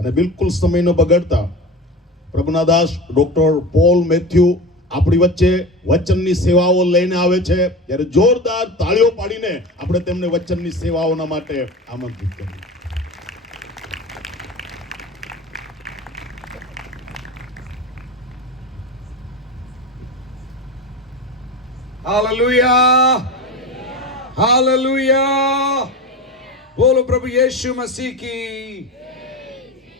અને બિલકુલ સમય ન બગાડતા પ્રભુના દાસ ડોક્ટર પોલ મેથ્યુ આપણી વચ્ચે વચનની સેવાઓ લઈને આવે છે, ત્યારે જોરદાર તાળીઓ પાડીને આપણે તેમને વચનની સેવાઓના માટે આમંત્રિત કરીએ. हालेलुया, हालेलुया, बोलो प्रभु यीशु मसीह की.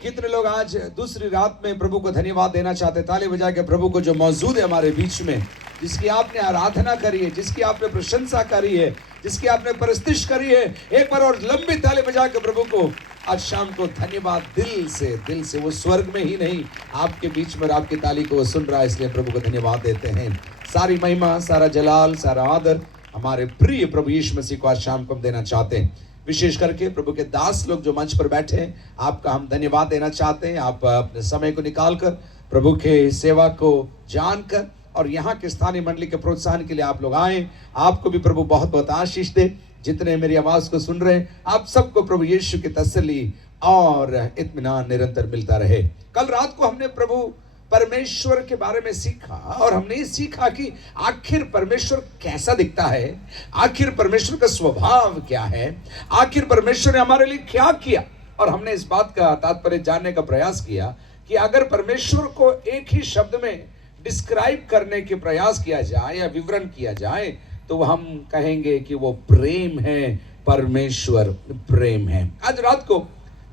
कितने लोग आज दूसरी रात में प्रभु को धन्यवाद देना चाहते हैं? ताली बजा के प्रभु को जो मौजूद है हमारे बीच में, जिसकी आपने आराधना करी है, जिसकी आपने प्रशंसा करी है, जिसकी आपने परस्तिश करी है, एक बार और लंबी ताली बजा के प्रभु को आज शाम को धन्यवाद दिल से. वो स्वर्ग में ही नहीं, आपके बीच में आपकी ताली को सुन रहा है, इसलिए प्रभु को धन्यवाद देते हैं. सारी महिमा, सारा जलाल, सारा आदर हमारे प्रिय प्रभु यीशु मसीह को आज शाम को हम देना चाहते हैं. विशेष करके प्रभु के दास लोग जो मंच पर बैठे हैं, आपका हम धन्यवाद देना चाहते हैं. आप अपने समय को निकालकर प्रभु के सेवा को जानकर और यहाँ के स्थानीय मंडली के प्रोत्साहन के लिए आप लोग आए. आपको भी प्रभु बहुत बहुत आशीष दे. जितने मेरी आवाज को सुन रहे हैं, आप सबको प्रभु यीशु की तसल्ली और इत्मीनान निरंतर मिलता रहे. कल रात को हमने प्रभु परमेश्वर के बारे में सीखा और हमने ये सीखा कि आखिर परमेश्वर कैसा दिखता है, आखिर परमेश्वर का स्वभाव क्या है, आखिर परमेश्वर ने हमारे लिए क्या किया. और हमने इस बात का तात्पर्य जानने का प्रयास किया कि अगर परमेश्वर को एक ही शब्द में डिस्क्राइब करने के प्रयास किया जाए या विवरण किया जाए तो हम कहेंगे कि वो प्रेम है. परमेश्वर प्रेम है. आज रात को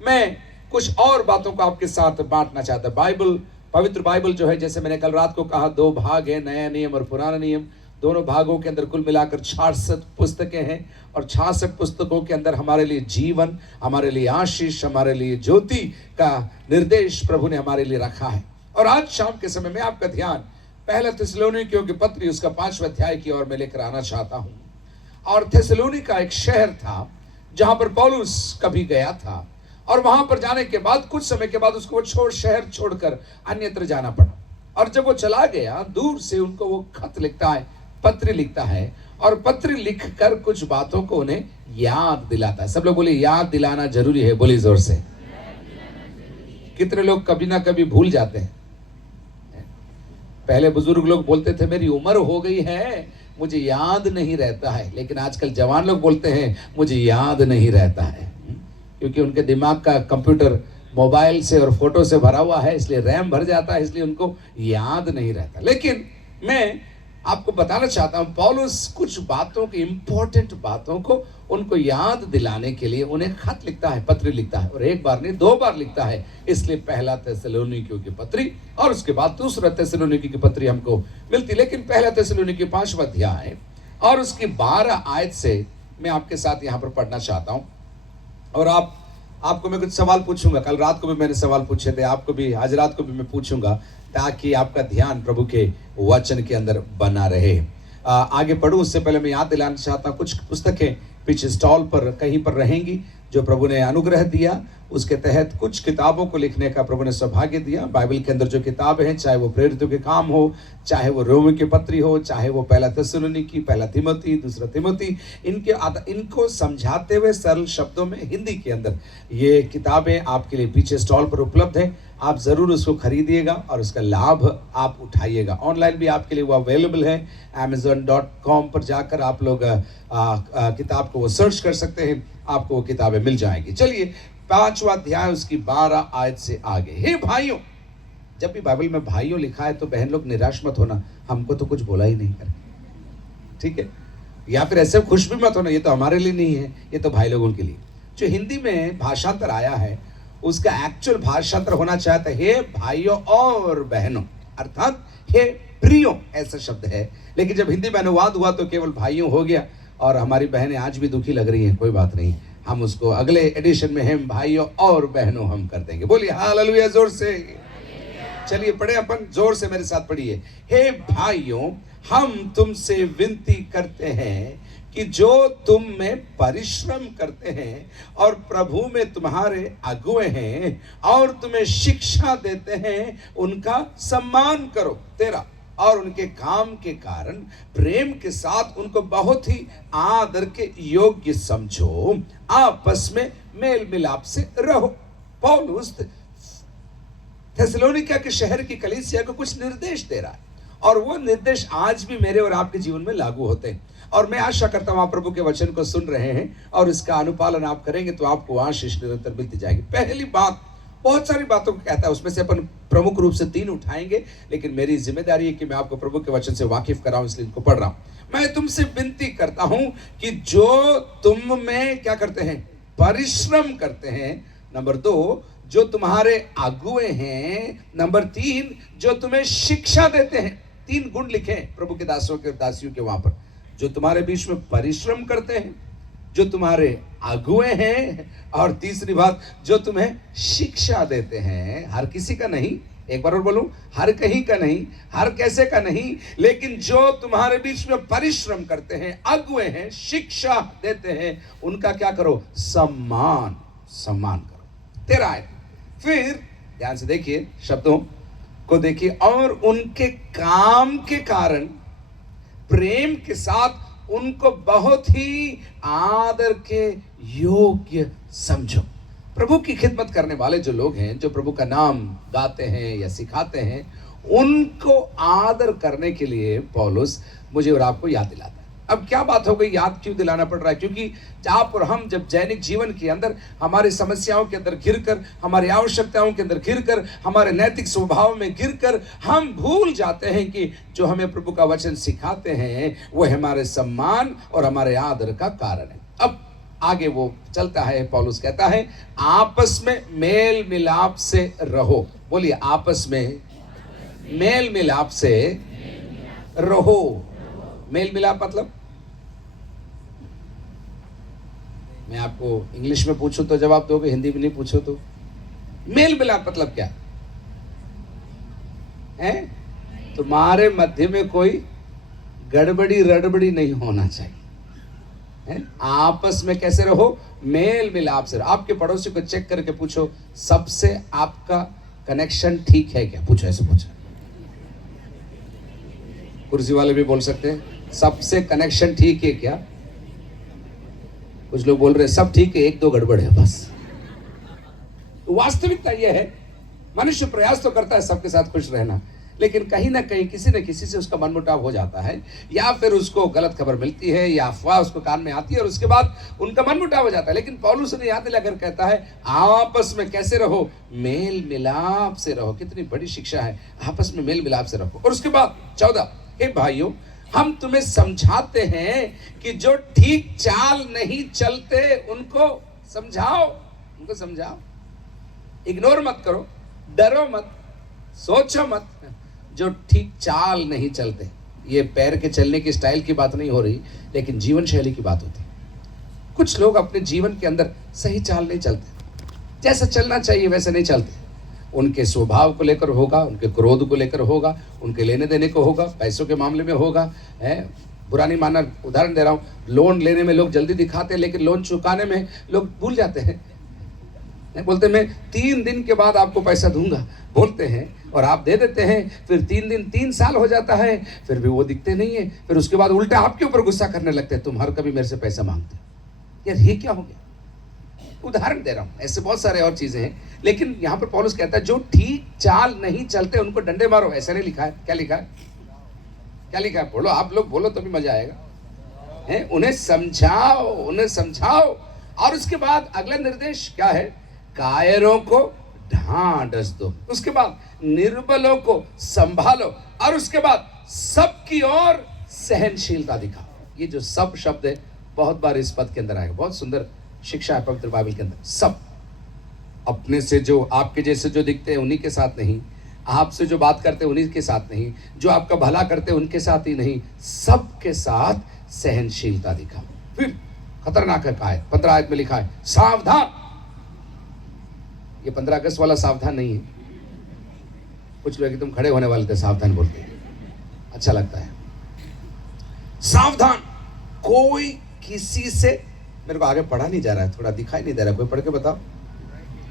मैं कुछ और बातों को आपके साथ बांटना चाहता. बाइबल, पवित्र बाइबल जो है, जैसे मैंने कल रात को कहा, 2 भाग है, नया नियम और पुराना नियम. दोनों भागों के अंदर कुल मिलाकर 66 पुस्तकें हैं और 66 पुस्तकों के अंदर हमारे लिए जीवन, हमारे लिए आशीष, हमारे लिए ज्योति का निर्देश प्रभु ने हमारे लिए रखा है. और आज शाम के समय में आपका ध्यान पहला थिस्सलुनीकियों की पत्री उसका 5वां अध्याय की ओर मैं लेकर आना चाहता हूं. और थिस्सलुनीका एक शहर था जहां पर पौलुस कभी गया था और वहां पर जाने के बाद कुछ समय के बाद उसको वो शहर छोड़कर अन्यत्र जाना पड़ा. और जब वो चला गया, दूर से उनको वो खत लिखता है, पत्र लिखता है और पत्र लिखकर कुछ बातों को उन्हें याद दिलाता है. सब लोग बोले याद दिलाना जरूरी है. बोली जोर से. कितने लोग कभी ना कभी भूल जाते हैं. पहले बुजुर्ग लोग बोलते थे मेरी उम्र हो गई है, मुझे याद नहीं रहता है. लेकिन आजकल जवान लोग बोलते हैं मुझे याद नहीं रहता है, क्योंकि उनके दिमाग का कंप्यूटर मोबाइल से और फोटो से भरा हुआ है, इसलिए रैम भर जाता है, इसलिए उनको याद नहीं रहता. लेकिन मैं आपको बताना चाहता हूं, पौलुस कुछ बातों की, इंपॉर्टेंट बातों को उनको याद दिलाने के लिए उन्हें खत लिखता है, पत्र लिखता है. और एक बार नहीं, 2 बार लिखता है. इसलिए पहला थिस्सलुनीकियों की पत्री और उसके बाद दूसरा थिस्सलुनीकी की पत्री हमको मिलती. लेकिन पहला थिस्सलुनीकी 5वां अध्याय और उसकी 12 आयत से मैं आपके साथ यहाँ पर पढ़ना चाहता हूँ. और आपको मैं कुछ सवाल पूछूंगा. कल रात को भी मैंने सवाल पूछे थे, आपको भी आज रात को भी मैं पूछूंगा, ताकि आपका ध्यान प्रभु के वचन के अंदर बना रहे. आगे पढ़ूं उससे पहले मैं याद दिलाना चाहता हूं, कुछ पुस्तकें पीछे स्टॉल पर कहीं पर रहेंगी जो प्रभु ने अनुग्रह दिया. उसके तहत कुछ किताबों को लिखने का प्रभु ने सौभाग्य दिया. बाइबल के अंदर जो किताबें हैं, चाहे वो प्रेरितों के काम हो, चाहे वो रोमी की पत्री हो, चाहे वो पहला थिस्सलुनीकी, पहला तिमोथी, दूसरा तिमोथी, इनको समझाते हुए सरल शब्दों में हिंदी के अंदर ये किताबें आपके लिए पीछे स्टॉल पर उपलब्ध है. आप जरूर उसको खरीदिएगा और उसका लाभ आप उठाइएगा. ऑनलाइन भी आपके लिए वो अवेलेबल है. amazon.com पर जाकर आप लोग किताब को वो सर्च कर सकते हैं, आपको वो किताबें मिल जाएंगी. चलिए 5वां अध्याय उसकी 12 आयत से आगे. हे भाइयों, जब भी बाइबल में भाइयों लिखा है तो बहन लोग निराश मत होना, हमको तो कुछ बोला ही नहीं कर, ठीक है? या फिर ऐसे खुश भी मत होना, ये तो हमारे लिए नहीं है, ये तो भाई लोगों के लिए. जो हिंदी में भाषांतर आया है उसका एक्चुअल भाषांतर होना चाहता है हे भाइयों और बहनों, अर्थात हे प्रियो, ऐसा शब्द है. लेकिन जब हिंदी में अनुवाद हुआ तो केवल भाइयों हो गया. और हमारी बहनें आज भी दुखी लग रही हैं, कोई बात नहीं, हम उसको अगले एडिशन में हम भाइयों और बहनों हम कर देंगे. बोलिए हालेलुया जोर से. चलिए पढ़े अपन, जोर से मेरे साथ पढ़िए. हे भाइयों, हम तुमसे विनती करते हैं कि जो तुम में परिश्रम करते हैं और प्रभु में तुम्हारे अगुए हैं और तुम्हें शिक्षा देते हैं, उनका सम्मान करो. 13 और उनके काम के कारण प्रेम के साथ उनको बहुत ही आदर के योग्य समझो, आपस में मेल मिलाप से रहो. पौलुस थेसलोनिका के शहर की कलीसिया को कुछ निर्देश दे रहा है, और वो निर्देश आज भी मेरे और आपके जीवन में लागू होते हैं। और मैं आशा करता हूं आप प्रभु के वचन को सुन रहे हैं और इसका अनुपालन आप करेंगे तो आपको आशीष निरंतर मिलती जाएगी। पहली बात, बहुत सारी बातों को कहता है, उसमें से अपन प्रमुख रूप से 3 उठाएंगे, लेकिन मेरी जिम्मेदारी है कि मैं आपको प्रभु के वचन से वाकिफ कराऊं, इसलिए इनको पढ़ रहा हूं। मैं तुमसे विनती करता हूं कि जो तुम में क्या करते हैं, परिश्रम करते हैं। नंबर 2, जो तुम्हारे अगुए हैं। नंबर 3, जो तुम्हें शिक्षा देते हैं। 3 गुण लिखे हैं प्रभु के दासों के दासियों के वहां पर, जो तुम्हारे बीच में परिश्रम करते हैं, जो तुम्हारे अगुए हैं, और तीसरी बात, जो तुम्हें शिक्षा देते हैं। हर किसी का नहीं, एक बार और बोलूं, हर कहीं का नहीं, हर कैसे का नहीं, लेकिन जो तुम्हारे बीच में परिश्रम करते हैं, अगुए हैं, शिक्षा देते हैं, उनका क्या करो, सम्मान करो। 13 आयत, फिर ध्यान से देखिए, शब्दों को देखिए, और उनके काम के कारण प्रेम के साथ उनको बहुत ही आदर के योग्य समझो। प्रभु की खिदमत करने वाले जो लोग हैं, जो प्रभु का नाम गाते हैं या सिखाते हैं, उनको आदर करने के लिए पौलुस मुझे और आपको याद दिलाता है। अब क्या बात हो गई, याद क्यों दिलाना पड़ रहा है? क्योंकि आप और हम जब दैनिक जीवन के अंदर हमारी समस्याओं के अंदर घिरकर, हमारी आवश्यकताओं के अंदर घिरकर, हमारे नैतिक स्वभाव में घिरकर हम भूल जाते हैं कि जो हमें प्रभु का वचन सिखाते हैं वो हमारे सम्मान और हमारे आदर का कारण है। अब आगे वो चलता है, पौलुस कहता है, आपस में मेल मिलाप से रहो। बोलिए, आपस में मेल मिलाप से रहो। मेल मिलाप मतलब, मैं आपको इंग्लिश में पूछूं तो जवाब दोगे, हिंदी में नहीं पूछो तो? मेल मिलाप मतलब क्या है? तुम्हारे मध्य में कोई गड़बड़ी रड़बड़ी नहीं होना चाहिए है? आपस में कैसे रहो, मेल मिलाप से रहो। आपके पड़ोसी को चेक करके पूछो, सबसे आपका कनेक्शन ठीक है क्या? पूछो, ऐसे पूछो। कुर्सी वाले भी बोल सकते हैं, सबसे कनेक्शन ठीक है क्या? कुछ लोग बोल रहे हैं सब ठीक है, 1-2 गड़बड़ है बस। वास्तविकता यह है, मनुष्य प्रयास तो करता है सबके साथ खुश रहना, लेकिन कहीं ना कहीं किसी न किसी से उसका मनमुटाव हो जाता है, या फिर उसको गलत खबर मिलती है, या अफवाह उसको कान में आती है और उसके बाद उनका मनमुटाव हो जाता है। लेकिन पौलुस ने याद दिलाकर कहता है, आपस में कैसे रहो, मेल मिलाप से रहो। कितनी बड़ी शिक्षा है, आपस में मेल मिलाप से रहो। और उसके बाद 14, हे भाइयों, हम तुम्हें समझाते हैं कि जो ठीक चाल नहीं चलते उनको समझाओ। इग्नोर मत करो, डरो मत, सोचो मत। जो ठीक चाल नहीं चलते, ये पैर के चलने की स्टाइल की बात नहीं हो रही, लेकिन जीवन शैली की बात होती है। कुछ लोग अपने जीवन के अंदर सही चाल नहीं चलते, जैसा चलना चाहिए वैसे नहीं चलते। उनके स्वभाव को लेकर होगा, उनके क्रोध को लेकर होगा, उनके लेने देने को होगा, पैसों के मामले में होगा, है बुरा नहीं मानना। उदाहरण दे रहा हूँ, लोन लेने में लोग जल्दी दिखाते हैं, लेकिन लोन चुकाने में लोग भूल जाते हैं। बोलते मैं 3 दिन के बाद आपको पैसा दूंगा बोलते हैं, और आप दे देते हैं, फिर 3 दिन 3 साल हो जाता है, फिर भी वो दिखते नहीं है। फिर उसके बाद उल्टा आपके ऊपर गुस्सा करने लगते हैं, तुम हर कभी मेरे से पैसा मांगते। यार ये क्या हो गया? उदाहरण दे रहा हूं, ऐसे बहुत सारे और चीजें हैं, लेकिन यहां पर पौलुस कहता है जो ठीक चाल नहीं चलते उनको डंडे मारो। ऐसा नहीं लिखा है, क्या लिखा है? क्या लिखा है? बोलो, आप लोग बोलो तभी मजा आएगा। है, उन्हें समझाओ। और उसके बाद अगला निर्देश क्या है? कायरों को ढांढस दो। उसके बाद निर्बलों को संभालो, और उसके बाद सबकी ओर सहनशीलता दिखाओ। ये जो सब शब्द है बहुत बार इस पद के अंदर आएगा, बहुत सुंदर शिक्षा है पवित्र बाइबल के अंदर। सब, अपने से जो आपके जैसे जो दिखते हैं उन्हीं के साथ नहीं, आपसे जो बात करते हैं उन्हीं के साथ नहीं, जो आपका भला करते हैं उनके साथ ही नहीं, सबके साथ सहनशीलता दिखाओ। फिर खतरनाक है आयत, 15 आयत में लिखा है सावधान। ये 15 अगस्त वाला सावधान नहीं है। कुछ लोग एकदम खड़े होने वाले थे सावधान बोलते हैं, अच्छा लगता है। सावधान, कोई किसी से, मेरे को आगे पढ़ा नहीं जा रहा है, थोड़ा दिखाई नहीं दे रहा, कोई पढ़ के बताओ।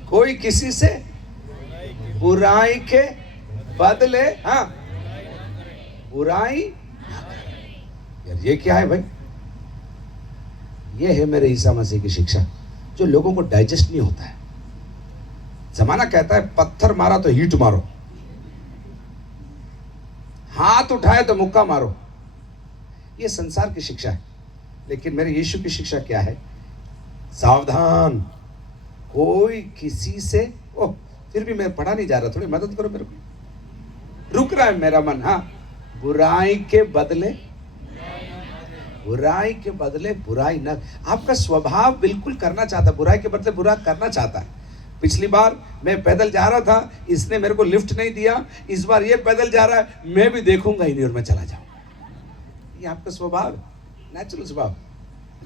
कोई किसी से बुराई के बदले, हाँ, बुराई। यार ये क्या है भाई? ये है मेरे ईसा मसीह की शिक्षा, जो लोगों को डाइजेस्ट नहीं होता है। जमाना कहता है पत्थर मारा तो हीट मारो, हाथ उठाए तो मुक्का मारो। ये संसार की शिक्षा है, लेकिन मेरे यीशु की शिक्षा क्या है? सावधान, कोई किसी से फिर भी मैं पढ़ा नहीं जा रहा, थोड़ी मदद करो मेरे को, रुक रहा है मेरा मन। हाँ, बुराई के बदले बुराई न, आपका स्वभाव बिल्कुल करना चाहता, बुराई के बदले बुरा करना चाहता है। पिछली बार मैं पैदल जा रहा था, इसने मेरे को लिफ्ट नहीं दिया, इस बार ये पैदल जा रहा है, मैं भी देखूंगा ही नहीं और मैं चला जाऊंगा। ये आपका स्वभाव है, नेचुरल स्वभाव।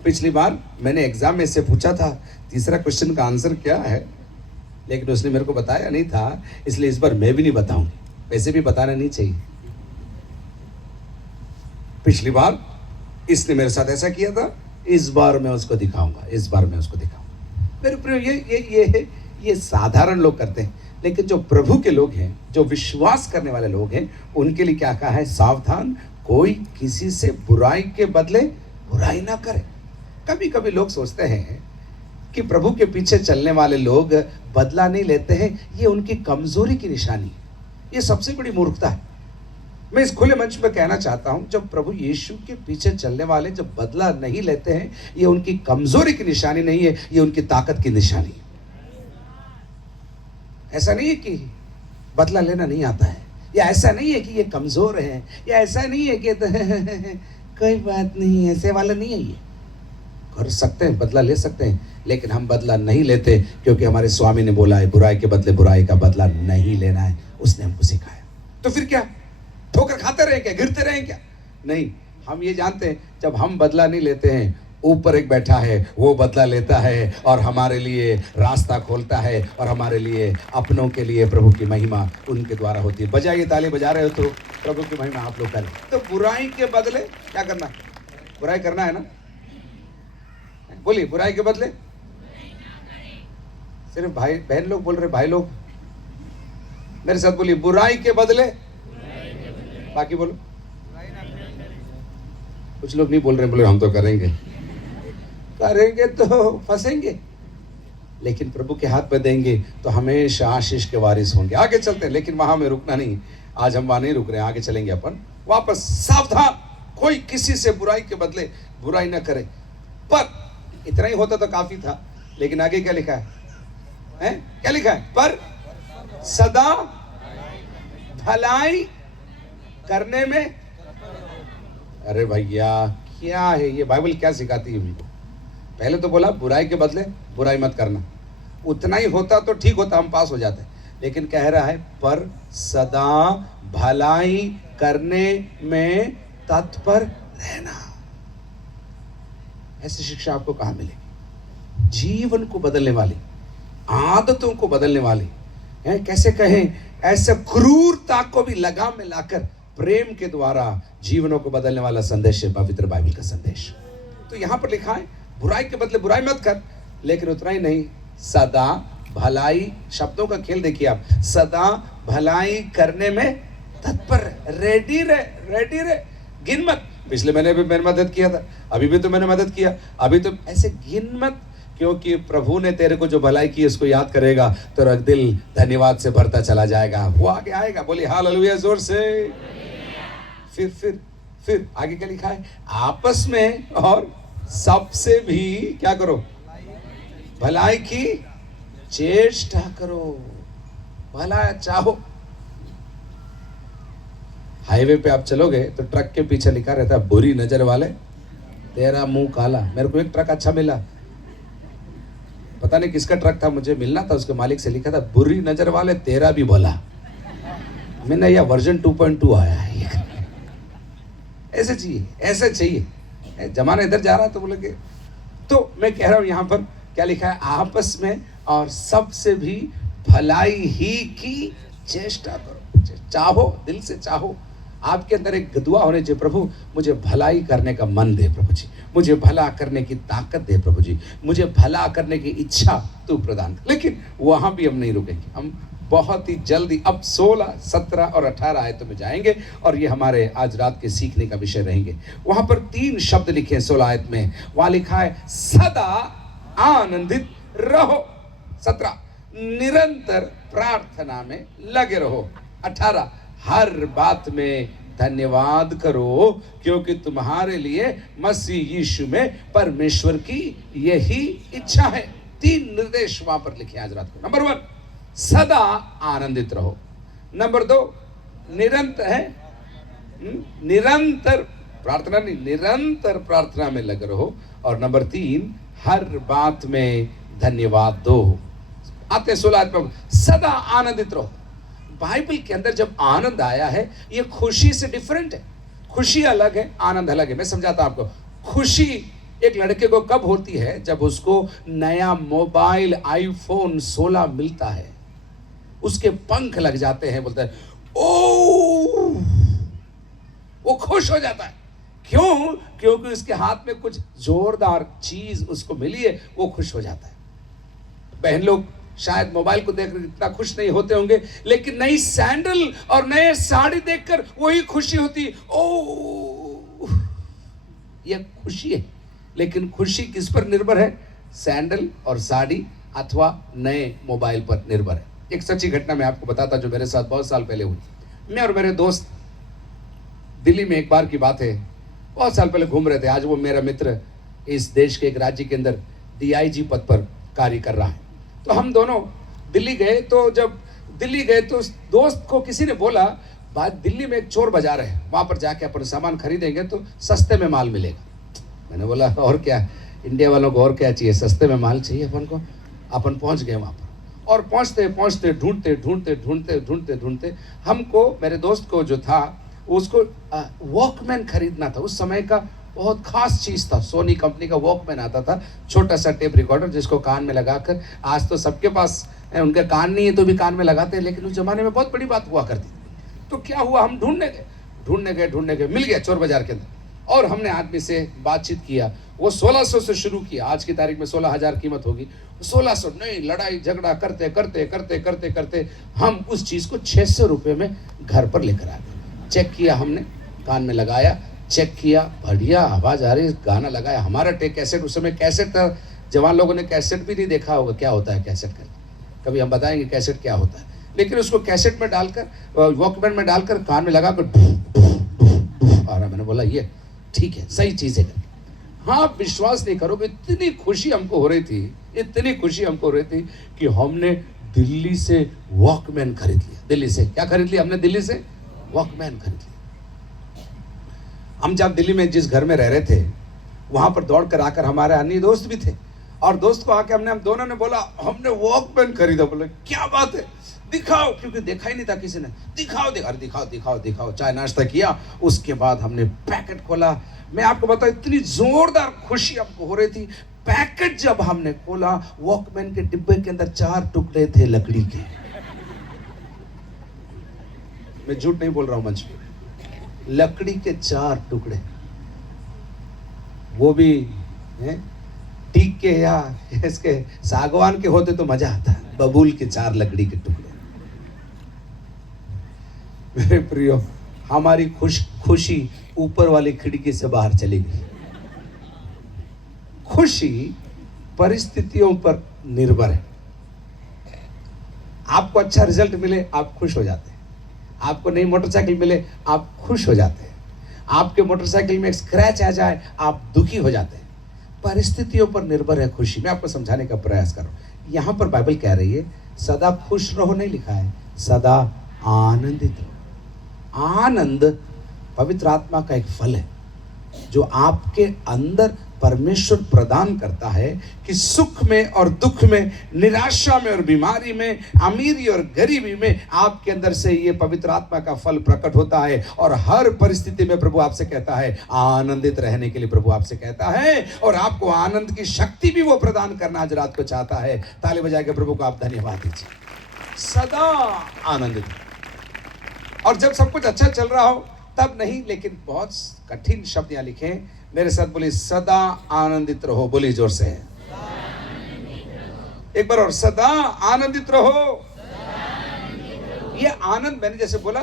पिछली बार मैंने एग्जाम में इससे पूछा था तीसरा क्वेश्चन का आंसर क्या है, लेकिन उसने मेरे को बताया नहीं था, इसलिए इस बार मैं भी नहीं बताऊंगी। वैसे भी बताना नहीं चाहिए। पिछली बार इसने मेरे साथ ऐसा किया था, इस बार मैं उसको दिखाऊंगा, इस बार मैं उसको दिखाऊंगा। मेरे प्रिय, ये साधारण लोग करते हैं, लेकिन जो प्रभु के लोग हैं, जो विश्वास करने वाले लोग हैं, उनके लिए क्या कहा है? सावधान, कोई किसी से बुराई के बदले बुराई ना करे। कभी कभी लोग सोचते हैं कि प्रभु के पीछे चलने वाले लोग बदला नहीं लेते हैं, ये उनकी कमजोरी की निशानी है। ये सबसे बड़ी मूर्खता है। मैं इस खुले मंच में कहना चाहता हूं, जब प्रभु यीशु के पीछे चलने वाले जब बदला नहीं लेते हैं, ये उनकी कमजोरी की निशानी नहीं है, ये उनकी ताकत की निशानी है। ऐसा नहीं है कि बदला लेना नहीं आता है, या ऐसा नहीं है कि ये कमजोर है, या ऐसा नहीं है कि कोई बात नहीं, ऐसे वाला नहीं है। ये कर सकते हैं, बदला ले सकते हैं, लेकिन हम बदला नहीं लेते, क्योंकि हमारे स्वामी ने बोला है बुराई के बदले बुराई का बदला नहीं लेना है। उसने हमको सिखाया। तो फिर क्या ठोकर खाते रहें क्या, गिरते रहें क्या? नहीं, हम ये जानते हैं जब हम बदला नहीं लेते हैं, ऊपर एक बैठा है, वो बदला लेता है और हमारे लिए रास्ता खोलता है, और हमारे लिए, अपनों के लिए प्रभु की महिमा उनके द्वारा होती है। बजाइए, ताली बजा रहे हो तो प्रभु की महिमा आप लोग करें। तो बुराई के बदले क्या करना? बुराई करना है ना? बोलिए, बुराई के बदले। सिर्फ भाई बहन लोग बोल रहे, भाई लोग मेरे साथ बोलिए, बुराई के बदले। बाकी बोलो। कुछ लोग नहीं बोल रहे, बोले हम तो करेंगे तो फंसेंगे, लेकिन प्रभु के हाथ में देंगे तो हमेशा आशीष के वारिस होंगे। आगे चलते हैं, लेकिन वहां में रुकना नहीं, आज हम वहां नहीं रुक रहे हैं, आगे चलेंगे अपन वापस। सावधान, कोई किसी से बुराई के बदले बुराई ना करे। पर इतना ही होता तो काफी था, लेकिन आगे क्या लिखा है? क्या लिखा है? पर सदा भलाई करने में। अरे भैया, क्या है ये? बाइबल क्या सिखाती है उनको? पहले तो बोला बुराई के बदले बुराई मत करना, उतना ही होता तो ठीक होता, हम पास हो जाते, लेकिन कह रहा है पर सदा भलाई करने में तत्पर रहना। ऐसी शिक्षा आपको कहां मिलेगी? जीवन को बदलने वाली, आदतों को बदलने वाली, कैसे कहें, ऐसे क्रूरता को भी लगाम में लाकर प्रेम के द्वारा जीवनों को बदलने वाला संदेश है पवित्र बाइबल का संदेश। तो यहां पर लिखा है बुराई के बदले बुराई मत कर, लेकिन उतना ही नहीं, सदा भलाई, शब्दों का खेल देखिए आप, सदा भलाई करने में तत्पर, रेडी रहे, गिन मत। पिछले महीने भी मैंने मदद किया था, अभी भी तो मैंने मदद किया, अभी तो ऐसे गिन मत, क्योंकि प्रभु ने तेरे को जो भलाई की उसको याद करेगा तो तेरा दिल धन्यवाद से भरता चला जाएगा, वो आगे आएगा। बोलिए हालेलुया जोर से। फिर आगे क्या लिखा है? आपस में और सबसे भी क्या करो? भलाई की चेष्टा करो, भला चाहो। हाईवे पे आप चलोगे तो ट्रक के पीछे लिखा रहता है बुरी नजर वाले तेरा मुंह काला। मेरे को एक ट्रक अच्छा मिला, पता नहीं किसका ट्रक था, मुझे मिलना था, उसके मालिक से लिखा था बुरी नजर वाले तेरा भी भला। मैंने यह वर्जन 2.2 आया है। ऐसे चाहिए, जमाना इधर जा रहा है तो बोले कि, तो मैं कह रहा हूं यहां पर क्या लिखा है? आपस में और सबसे भी भलाई ही की चेष्टा करो, चाहो, दिल से चाहो। आपके अंदर एक गदुआ होने चाहिए, प्रभु मुझे भलाई करने का मन दे, प्रभु जी मुझे भला करने की ताकत दे, प्रभु जी मुझे भला करने की इच्छा तू प्रदान कर। लेकिन वहां भी हम नहीं रुकेंगे, हम बहुत ही जल्दी अब 16, 17 और 18 आयतों में जाएंगे, और ये हमारे आज रात के सीखने का विषय रहेंगे। वहां पर 3 शब्द लिखे हैं 16 आयत में, वहां लिखा है सदा आनंदित रहो। 17, निरंतर प्रार्थना में लगे रहो। 18 हर बात में धन्यवाद करो क्योंकि तुम्हारे लिए मसीह यीशु में परमेश्वर की यही इच्छा है। 3 निर्देश वहां पर लिखे आज रात को। नंबर 1 सदा आनंदित रहो। नंबर 2 निरंतर प्रार्थना नहीं, निरंतर प्रार्थना में लगे रहो। और नंबर 3 हर बात में धन्यवाद दो। आते 16 पर सदा आनंदित रहो। बाइबल के अंदर जब आनंद आया है ये खुशी से डिफरेंट है। खुशी अलग है, आनंद अलग है। मैं समझाता हूं आपको। खुशी एक लड़के को कब होती है? जब उसको नया मोबाइल आईफोन 16 मिलता है, उसके पंख लग जाते हैं, बोलता है ओ, वो खुश हो जाता है। क्यों? क्योंकि उसके हाथ में कुछ जोरदार चीज उसको मिली है, वो खुश हो जाता है। बहन लोग शायद मोबाइल को देखकर इतना खुश नहीं होते होंगे, लेकिन नई सैंडल और नए साड़ी देखकर वही खुशी होती। ओ, यह खुशी है। लेकिन खुशी किस पर निर्भर है? सैंडल और साड़ी अथवा नए मोबाइल पर निर्भर है। एक सच्ची घटना मैं आपको बताता जो मेरे साथ बहुत साल पहले हुई। मैं और मेरे दोस्त दिल्ली में, एक बार की बात है, बहुत साल पहले घूम रहे थे। आज वो मेरा मित्र इस देश के एक राज्य के अंदर DIG पद पर कार्य कर रहा है। तो हम दोनों दिल्ली गए। तो जब दिल्ली गए तो दोस्त को किसी ने बोला, बात दिल्ली में एक चोर बाजार है, वहां पर जाके अपन सामान खरीदेंगे तो सस्ते में माल मिलेगा। मैंने बोला और क्या, इंडिया वालों को और क्या चाहिए, सस्ते में माल चाहिए अपन को। अपन पहुंच गए वहां पर और पहुंचते पहुंचते ढूंढते हमको, मेरे दोस्त को जो था उसको वॉकमैन खरीदना था। उस समय का बहुत खास चीज था, सोनी कंपनी का वॉकमैन आता था, छोटा सा टेप रिकॉर्डर जिसको कान में लगाकर, आज तो सबके पास उनके कान नहीं है तो भी कान में लगाते हैं, लेकिन उस जमाने में बहुत बड़ी बात हुआ करती। तो क्या हुआ, हम ढूंढने गए, मिल गया चोर बाजार के अंदर। और हमने आदमी से बातचीत किया। वो 1600 से शुरू किया, आज की तारीख में 16,000 कीमत होगी। 1600 नहीं, लड़ाई झगड़ा करते हम उस चीज को 600 रुपये में घर पर लेकर आ गए। चेक किया हमने, कान में लगाया, चेक किया, बढ़िया आवाज आ रही, गाना लगाया। हमारा टेक कैसेट, उस समय कैसेट था, जवान लोगों ने कैसेट भी नहीं देखा होगा क्या होता है कैसेट का, कभी हम बताएंगे कैसेट क्या होता है। लेकिन उसको कैसेट में डालकर, वॉकमैन में डालकर कान में लगाकर आ रहा। मैंने बोला ये ठीक है, सही चीज है। हाँ, विश्वास नहीं करोगे, इतनी खुशी हमको हो रही थी कि हमने दिल्ली से वॉकमैन खरीद लिया। दिल्ली से क्या खरीद लिया हमने? दिल्ली से वॉकमैन खरीद लिया। हम जब दिल्ली में जिस घर में रह रहे थे, वहां पर दौड़ कर आकर हमारे अन्य दोस्त भी थे, और दोस्त को आके हम दोनों ने बोला हमने वॉकमैन खरीदा। बोले क्या बात है, दिखाओ, क्योंकि देखा ही नहीं था किसी ने। दिखाओ। चाय नाश्ता किया, उसके बाद हमने पैकेट खोला। मैं आपको बताऊं, इतनी जोरदार खुशी हमको हो रही थी। पैकेट जब हमने खोला, वॉकमैन के डिब्बे के अंदर 4 टुकड़े थे लकड़ी के। मैं झूठ नहीं बोल रहा हूं मंच पे, लकड़ी के 4 टुकड़े, वो भी टीक के या इसके सागवान के होते तो मजा आता। बबूल के 4 लकड़ी के टुकड़े। मेरे प्रियो, हमारी खुशी ऊपर वाली खिड़की से बाहर चली गई। खुशी परिस्थितियों पर निर्भर है। आपको अच्छा रिजल्ट मिले, आप खुश हो जाते हैं। आपको नई मोटरसाइकिल मिले, आप खुश हो जाते हैं। आपके मोटरसाइकिल में एक स्क्रैच आ जाए, आप दुखी हो जाते हैं। परिस्थितियों पर निर्भर है खुशी। मैं आपको समझाने का प्रयास कर रहा हूं। यहां पर बाइबल कह रही है सदा खुश रहो नहीं लिखा है, सदा आनंदित रहो। आनंद पवित्र आत्मा का एक फल है जो आपके अंदर परमेश्वर प्रदान करता है कि सुख में और दुख में, निराशा में और बीमारी में, अमीरी और गरीबी में आपके अंदर से ये पवित्र आत्मा का फल प्रकट होता है। और हर परिस्थिति में प्रभु आपसे कहता है आनंदित रहने के लिए प्रभु आपसे कहता है, और आपको आनंद की शक्ति भी वो प्रदान करना आज रात को चाहता है। ताली बजा के प्रभु को आप धन्यवाद दीजिए। सदा आनंदित। और जब सब कुछ अच्छा चल रहा हो तब नहीं, लेकिन बहुत कठिन शब्द यहाँ लिखे, मेरे साथ बोलिए सदा आनंदित रहो। बोलिए जोर से, एक बार और, सदा आनंदित रहो। ये आनंद मैंने जैसे बोला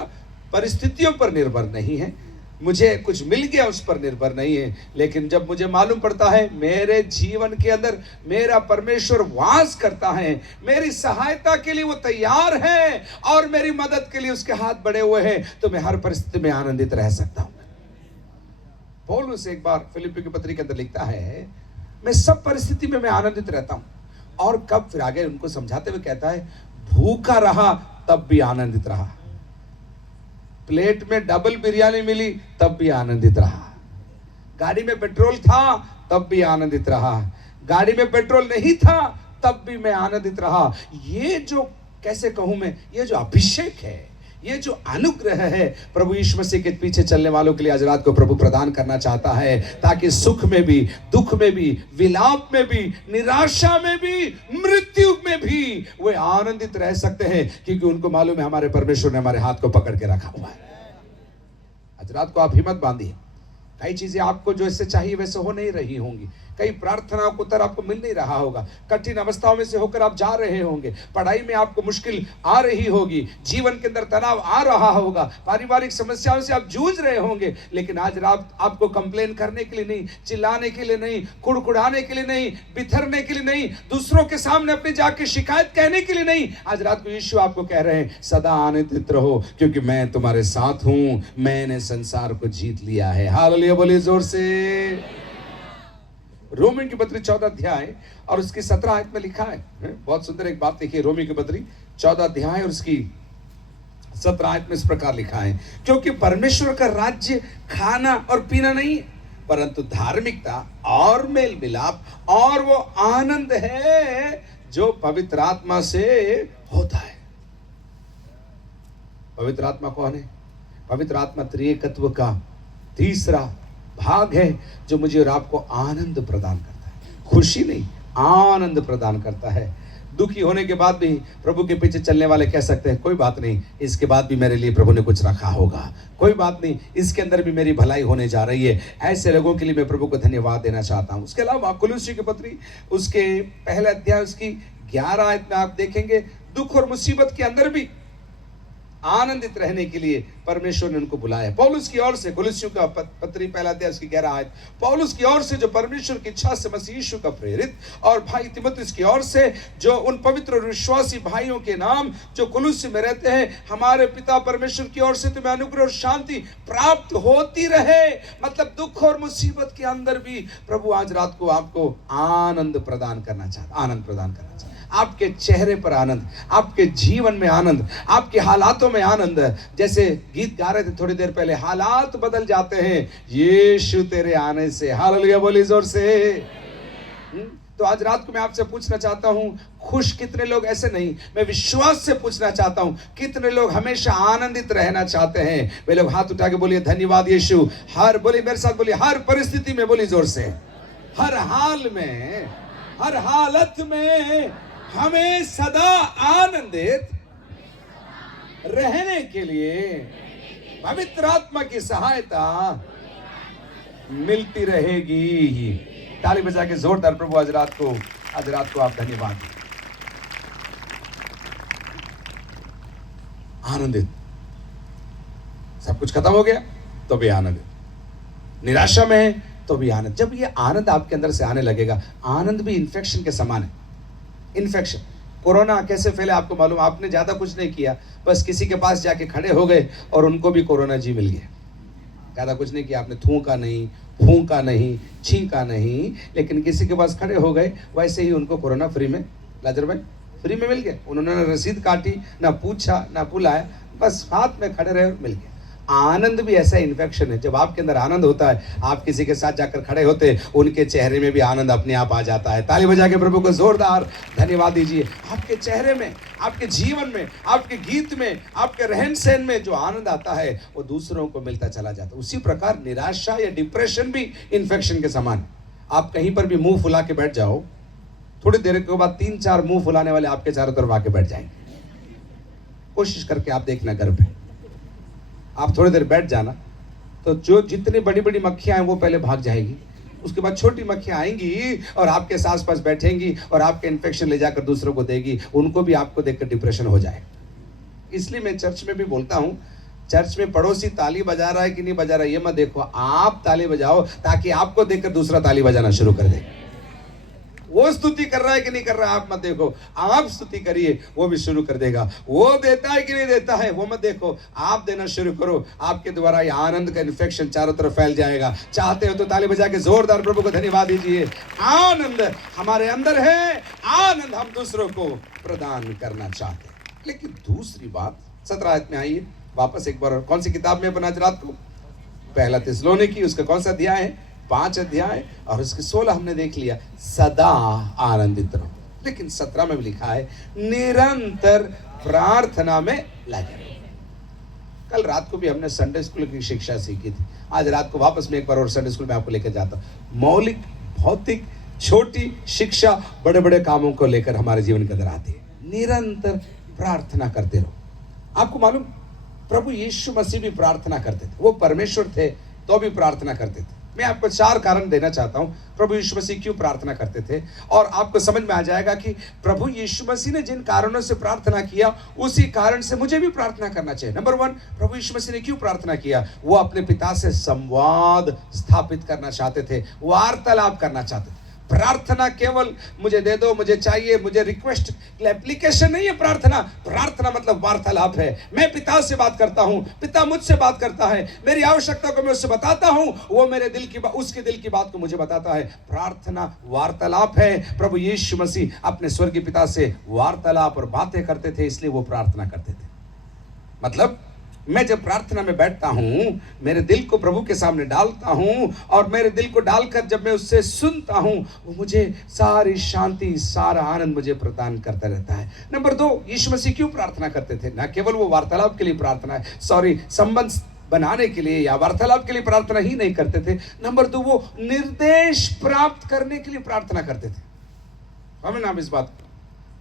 परिस्थितियों पर निर्भर नहीं है, मुझे कुछ मिल गया उस पर निर्भर नहीं है, लेकिन जब मुझे मालूम पड़ता है मेरे जीवन के अंदर मेरा परमेश्वर वास करता है, मेरी सहायता के लिए वो तैयार है और मेरी मदद के लिए उसके हाथ बढ़े हुए हैं, तो मैं हर परिस्थिति में आनंदित रह सकता हूं। पौलुस एक बार फिलिप्पी की पत्री के अंदर लिखता है, मैं सब परिस्थिति में मैं आनंदित रहता हूं। और कब, फिर आगे उनको समझाते हुए कहता है, भूखा रहा तब भी आनंदित रहा, प्लेट में डबल बिरयानी मिली तब भी आनंदित रहा, गाड़ी में पेट्रोल था तब भी आनंदित रहा, गाड़ी में पेट्रोल नहीं था तब भी मैं आनंदित रहा। ये जो, कैसे कहूं मैं, ये जो अभिषेक है, ये जो अनुग्रह है, प्रभु यीशु मसीह के पीछे चलने वालों के लिए आज रात को प्रभु प्रदान करना चाहता है, ताकि सुख में भी, दुख में भी, विलाप में भी, निराशा में भी, मृत्यु में भी वे आनंदित रह सकते हैं, क्योंकि उनको मालूम है हमारे परमेश्वर ने हमारे हाथ को पकड़ के रखा हुआ है। आज रात को आप हिम्मत बांधिए। कई चीजें आपको जो इससे चाहिए वैसे हो नहीं रही होंगी, कई प्रार्थनाओं को उत्तर आपको मिल नहीं रहा होगा, कठिन अवस्थाओं में से होकर आप जा रहे होंगे, पढ़ाई में आपको मुश्किल आ रही होगी, जीवन के अंदर तनाव आ रहा होगा, पारिवारिक समस्याओं से आप जूझ रहे होंगे, लेकिन आज रात आपको कंप्लेन करने के लिए नहीं, चिल्लाने के लिए नहीं, कुड़कुड़ाने के लिए नहीं, बिथरने के लिए नहीं, दूसरों के सामने अपनी जाके शिकायत कहने के लिए नहीं, आज रात को यीशु आपको कह रहे हैं, सदा आनंदित रहो, क्योंकि मैं तुम्हारे साथ हूं, मैंने संसार को जीत लिया है। हालेलुया, बोलिए जोर से। रोमी की पत्री 14 अध्याय और उसकी 17 आयत में लिखा है, बहुत सुंदर एक बात देखिए। रोमी की पत्री 14 अध्याय और उसकी 17 आयत में इस प्रकार लिखा है, क्योंकि परमेश्वर का राज्य खाना और पीना नहीं है, परंतु धार्मिकता और मेल मिलाप और वो आनंद है जो पवित्र आत्मा से होता है। पवित्र आत्मा कौन है? पवित्र आत्मा त्रिएकत्व का तीसरा भाग है, जो मुझे और आपको आनंद प्रदान करता है, खुशी नहीं, आनंद प्रदान करता है। दुखी होने के बाद भी प्रभु के पीछे चलने वाले कह सकते हैं, कोई बात नहीं, इसके बाद भी मेरे लिए प्रभु ने कुछ रखा होगा, कोई बात नहीं, इसके अंदर भी मेरी भलाई होने जा रही है। ऐसे लोगों के लिए मैं प्रभु को धन्यवाद देना चाहता हूं। उसके अलावा कुलुस्सी की पत्री उसके पहले अध्याय उसकी 11 आयत में आप देखेंगे, दुख और मुसीबत के अंदर भी आनंदित रहने के लिए परमेश्वर ने उनको बुलाया। पौलुस की ओर से, कुलुस्सियों का पत्री पहला अध्याय उसकी 11 आयत, पौलुस की ओर से जो परमेश्वर की इच्छा से मसीह यीशु का प्रेरित, और भाई तीमुथियुस की ओर से जो उन पवित्र और विश्वासी भाइयों के नाम जो कुलुस्सी में रहते हैं, हमारे पिता परमेश्वर की ओर से तुम्हें अनुग्रह और शांति प्राप्त होती रहे। मतलब दुख और मुसीबत के अंदर भी प्रभु आज रात को आपको आनंद प्रदान करना चाहता, आनंद प्रदान करना चाहता, आपके चेहरे पर आनंद, आपके जीवन में आनंद, आपके हालातों में आनंद। जैसे गीत गा रहे थे थोड़ी देर पहले, हालात बदल जाते हैं यीशु तेरे आने से। हालेलुया, बोली जोर से। तो आज रात को मैं आपसे पूछना चाहता हूं, खुश कितने लोग? ऐसे नहीं, मैं विश्वास से पूछना चाहता हूं, कितने लोग हमेशा आनंदित रहना चाहते हैं? वे लोग हाथ उठा के बोलिए, धन्यवाद यीशु। हर, बोलिए मेरे साथ, बोलिए हर परिस्थिति में, बोलिए जोर से, हर हाल में, हर हालत में हमें सदा आनंदित रहने के लिए पवित्र आत्मा की सहायता मिलती रहेगी। ताली बजा के जोरदार प्रभु आज रात को आप धन्यवाद दें। आनंदित, सब कुछ खत्म हो गया तो भी आनंदित, निराशा में है तो भी आनंद। जब ये आनंद आपके अंदर से आने लगेगा, आनंद भी इन्फेक्शन के समान है। इन्फेक्शन, कोरोना कैसे फैले आपको मालूम? आपने ज्यादा कुछ नहीं किया, बस किसी के पास जाके खड़े हो गए और उनको भी कोरोना जी मिल गया। ज्यादा कुछ नहीं किया आपने, थूका नहीं, फूंका नहीं, छींका नहीं, लेकिन किसी के पास खड़े हो गए, वैसे ही उनको कोरोना फ्री में, लाजर भाई फ्री में मिल गया। उन्होंने ना रसीद काटी, ना पूछा, ना बुलाया, बस हाथ में खड़े रहे और मिल गया। आनंद भी ऐसा इन्फेक्शन है। जब आपके अंदर आनंद होता है, आप किसी के साथ जाकर खड़े होते, उनके चेहरे में भी आनंद अपने आप आ जाता है। ताली बजा के प्रभु को जोरदार धन्यवाद दीजिए। आपके चेहरे में, आपके जीवन में, आपके गीत में, आपके रहन सहन में जो आनंद आता है, वो दूसरों को मिलता चला जाता है। उसी प्रकार निराशा या डिप्रेशन भी इन्फेक्शन के समान। आप कहीं पर भी मुंह फुला के बैठ जाओ, थोड़ी देर के बाद 3-4 मुंह फुलाने वाले आपके चारों तरफ आके बैठ जाएंगे। कोशिश करके आप देखना, घर पे आप थोड़ी देर बैठ जाना, तो जो जितनी बड़ी बड़ी मक्खियां हैं वो पहले भाग जाएगी, उसके बाद छोटी मक्खियां आएंगी और आपके आस पास बैठेंगी और आपके इन्फेक्शन ले जाकर दूसरों को देगी, उनको भी आपको देखकर डिप्रेशन हो जाए। इसलिए मैं चर्च में भी बोलता हूं, चर्च में पड़ोसी ताली बजा रहा है कि नहीं बजा रहा है ये मत देखो, आप ताली बजाओ ताकि आपको देखकर दूसरा ताली बजाना शुरू कर दे। वो स्तुति कर रहा है कि नहीं कर रहा है आप मत देखो, आप स्तुति करिए, वो भी शुरू कर देगा। वो देता है कि नहीं देता है वो मत देखो, आप देना शुरू करो, आपके द्वारा ये आनंद का इन्फेक्शन चारों तरफ फैल जाएगा। चाहते हो तो ताली बजा के जोरदार प्रभु को धन्यवाद दीजिए। आनंद हमारे अंदर है, आनंद हम दूसरों को प्रदान करना चाहते हैं। लेकिन दूसरी बात 17 आयत में आइए वापस एक बार, और कौन सी किताब में बना रात को, पहला थिस्सलुनीकी, उसका कौन सा अध्याय है, 5 अध्याय, और उसके 16 हमने देख लिया, सदा आनंदित रहो। लेकिन 17 में भी लिखा है निरंतर प्रार्थना में लगे रहो। कल रात को भी हमने संडे स्कूल की शिक्षा सीखी थी, आज रात को वापस में एक बार और संडे स्कूल में आपको लेकर जाता हूं। मौलिक भौतिक छोटी शिक्षा बड़े बड़े कामों को लेकर हमारे जीवन के अंदर आती है। निरंतर प्रार्थना करते रहो। आपको मालूम प्रभु यीशु मसीह भी प्रार्थना करते थे, वो परमेश्वर थे तो भी प्रार्थना करते थे। मैं आपको 4 कारण देना चाहता हूं प्रभु यीशु मसीह क्यों प्रार्थना करते थे, और आपको समझ में आ जाएगा कि प्रभु यीशु मसीह ने जिन कारणों से प्रार्थना किया उसी कारण से मुझे भी प्रार्थना करना चाहिए। नंबर 1, प्रभु यीशु मसीह ने क्यों प्रार्थना किया, वो अपने पिता से संवाद स्थापित करना चाहते थे, वार्तालाप करना चाहते थे। प्रार्थना केवल मुझे दे दो, मुझे चाहिए, मुझे रिक्वेस्ट एप्लीकेशन नहीं है। प्रार्थना, प्रार्थना मतलब वार्तालाप है। मैं पिता से बात करता हूं, पिता मुझसे बात करता है, मेरी आवश्यकता को मैं उससे बताता हूं, वो मेरे दिल की उसके दिल की बात को मुझे बताता है। प्रार्थना वार्तालाप है। प्रभु यीशु मसीह अपने स्वर्गीय पिता से वार्तालाप और बातें करते थे, इसलिए वो प्रार्थना करते थे। मतलब मैं जब प्रार्थना में बैठता हूं, मेरे दिल को प्रभु के सामने डालता हूं, और मेरे दिल को डालकर जब मैं उससे सुनता हूं, वो मुझे सारी शांति, सारा आनंद मुझे प्रदान करता रहता है। नंबर 2, यीशु मसीह क्यों प्रार्थना करते थे, न केवल वो वार्तालाप के लिए प्रार्थना है, संबंध बनाने के लिए या वार्तालाप के लिए प्रार्थना ही नहीं करते थे। नंबर 2, वो निर्देश प्राप्त करने के लिए प्रार्थना करते थे। समझ ना आप इस बात को?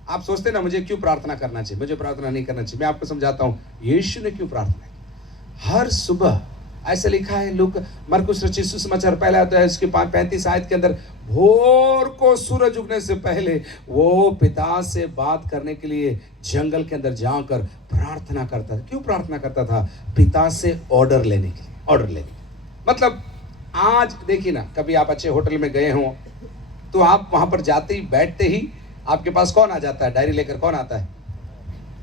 आप सोचते ना मुझे क्यों प्रार्थना करना चाहिए, मुझे प्रार्थना नहीं करना चाहिए। मैं आपको समझाता हूं यीशु ने क्यों प्रार्थना की। हर सुबह ऐसे लिखा है लूका मरकुस रचित सुसमाचार पहला अध्याय उसके 35 आयत के अंदर, भोर को सूरज उगने से पहले वो पिता से बात करने के लिए जंगल के अंदर जाकर प्रार्थना करता था। क्यों प्रार्थना करता था? पिता से ऑर्डर लेने के लिए। ऑर्डर लेने मतलब आज देखिए ना, कभी आप अच्छे होटल में गए हो तो आप वहां पर जाते ही बैठते ही आपके पास कौन आ जाता है, डायरी लेकर कौन आता है?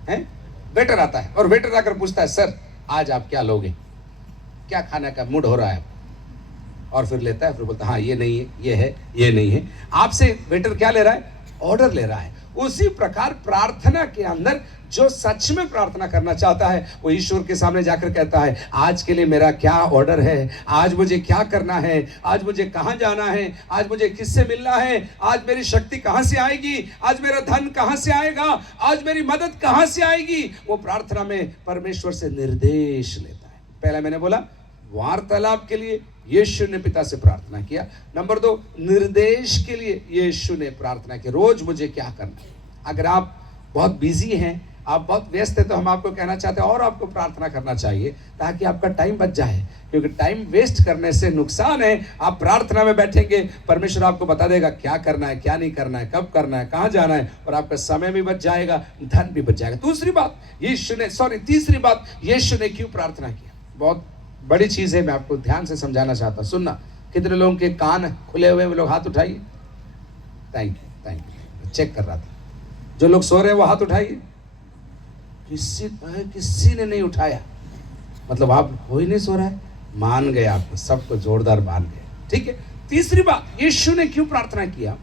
हैं? वेटर आता है, और वेटर आकर पूछता है सर आज आप क्या लोगे, क्या खाने का मूड हो रहा है, और फिर लेता है, फिर बोलता है हाँ ये नहीं है, ये है, ये नहीं है। आपसे वेटर क्या ले रहा है? ऑर्डर ले रहा है। उसी प्रकार प्रार्थना के अंदर जो सच में प्रार्थना करना चाहता है वो ईश्वर के सामने जाकर कहता है आज के लिए मेरा क्या ऑर्डर है, आज मुझे क्या करना है, आज मुझे कहाँ जाना है, आज मुझे किससे मिलना है, आज मेरी शक्ति कहाँ से आएगी, आज मेरा धन कहाँ से आएगा, आज मेरी मदद कहाँ से आएगी। वो प्रार्थना में परमेश्वर से निर्देश लेता है। पहला मैंने बोला वार्तालाप के लिए यीशु ने पिता से प्रार्थना किया। नंबर 2, निर्देश के लिए यीशु ने प्रार्थना की, रोज मुझे क्या करना है। अगर आप बहुत बिजी हैं, आप बहुत व्यस्त हैं, तो हम आपको कहना चाहते हैं और आपको प्रार्थना करना चाहिए ताकि आपका टाइम बच जाए, क्योंकि टाइम वेस्ट करने से नुकसान है। आप प्रार्थना में बैठेंगे, परमेश्वर आपको बता देगा क्या करना है, क्या नहीं करना है, कब करना है, कहाँ जाना है, और आपका समय भी बच जाएगा, धन भी बच जाएगा। तीसरी बात यीशु ने क्यों प्रार्थना किया, बहुत बड़ी चीज है, मैं आपको ध्यान से समझाना चाहता हूं। सुनना, कितने लोगों के कान खुले हुए हैं, लोग हाथ उठाइए। थैंक यू, चेक कर रहा था। जो लोग सो रहे हैं वो हाथ उठाइए। किसी ने नहीं उठाया, मतलब आप कोई नहीं सो रहा है, मान गए, आपको सबको जोरदार मान गए। ठीक है। तीसरी बात, यीशु ने क्यों प्रार्थना किया?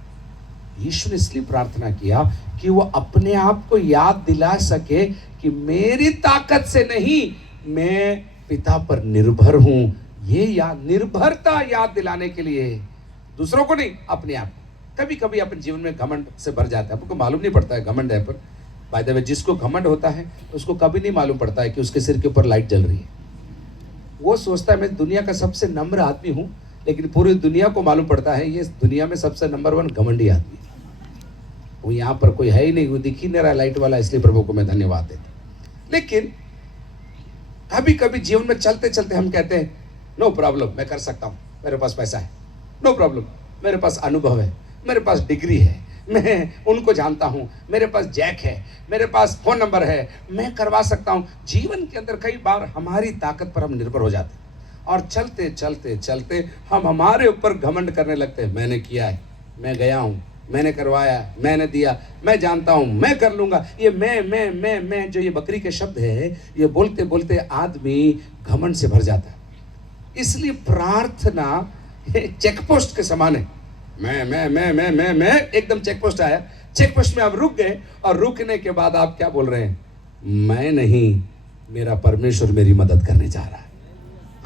यीशु ने इसलिए प्रार्थना किया कि वो अपने आप को याद दिला सके कि मेरी ताकत से नहीं, मैं पिता पर निर्भर हूं। ये निर्भरता याद दिलाने के लिए, दूसरों को नहीं, अपने आप। कभी कभी अपन जीवन में घमंड से भर जाता है, आपको मालूम नहीं पड़ता है घमंड है। पर बाय द वे, जिसको घमंड होता है उसको कभी नहीं मालूम पड़ता है कि उसके सिर के ऊपर लाइट जल रही है। वो सोचता है मैं दुनिया का सबसे नम्र आदमी हूं, लेकिन पूरी दुनिया को मालूम पड़ता है ये दुनिया में सबसे नंबर 1 घमंडी आदमी है। वो यहाँ पर कोई है ही नहीं, वो दिख ही नहीं रहा लाइट वाला, इसलिए प्रभु को मैं धन्यवाद देता। लेकिन कभी कभी जीवन में चलते चलते हम कहते हैं नो प्रॉब्लम, मैं कर सकता हूं, मेरे पास पैसा है, नो प्रॉब्लम, मेरे पास अनुभव है, मेरे पास डिग्री है, मैं उनको जानता हूँ, मेरे पास जैक है, मेरे पास फोन नंबर है, मैं करवा सकता हूँ। जीवन के अंदर कई बार हमारी ताकत पर हम निर्भर हो जाते हैं और चलते चलते चलते हम हमारे ऊपर घमंड करने लगते हैं। मैंने किया है, मैं गया हूँ, मैंने करवाया, मैंने दिया, मैं जानता हूँ, मैं कर लूंगा। ये मैं जो ये बकरी के शब्द है, ये बोलते बोलते आदमी घमंड से भर जाता है। इसलिए प्रार्थना चेक पोस्ट के समान है। मैं एकदम चेक पोस्ट आया, चेक पोस्ट में आप रुक गए और रुकने के बाद आप क्या बोल रहे हैं? मैं नहीं, मेरा परमेश्वर मेरी मदद करने जा रहा है।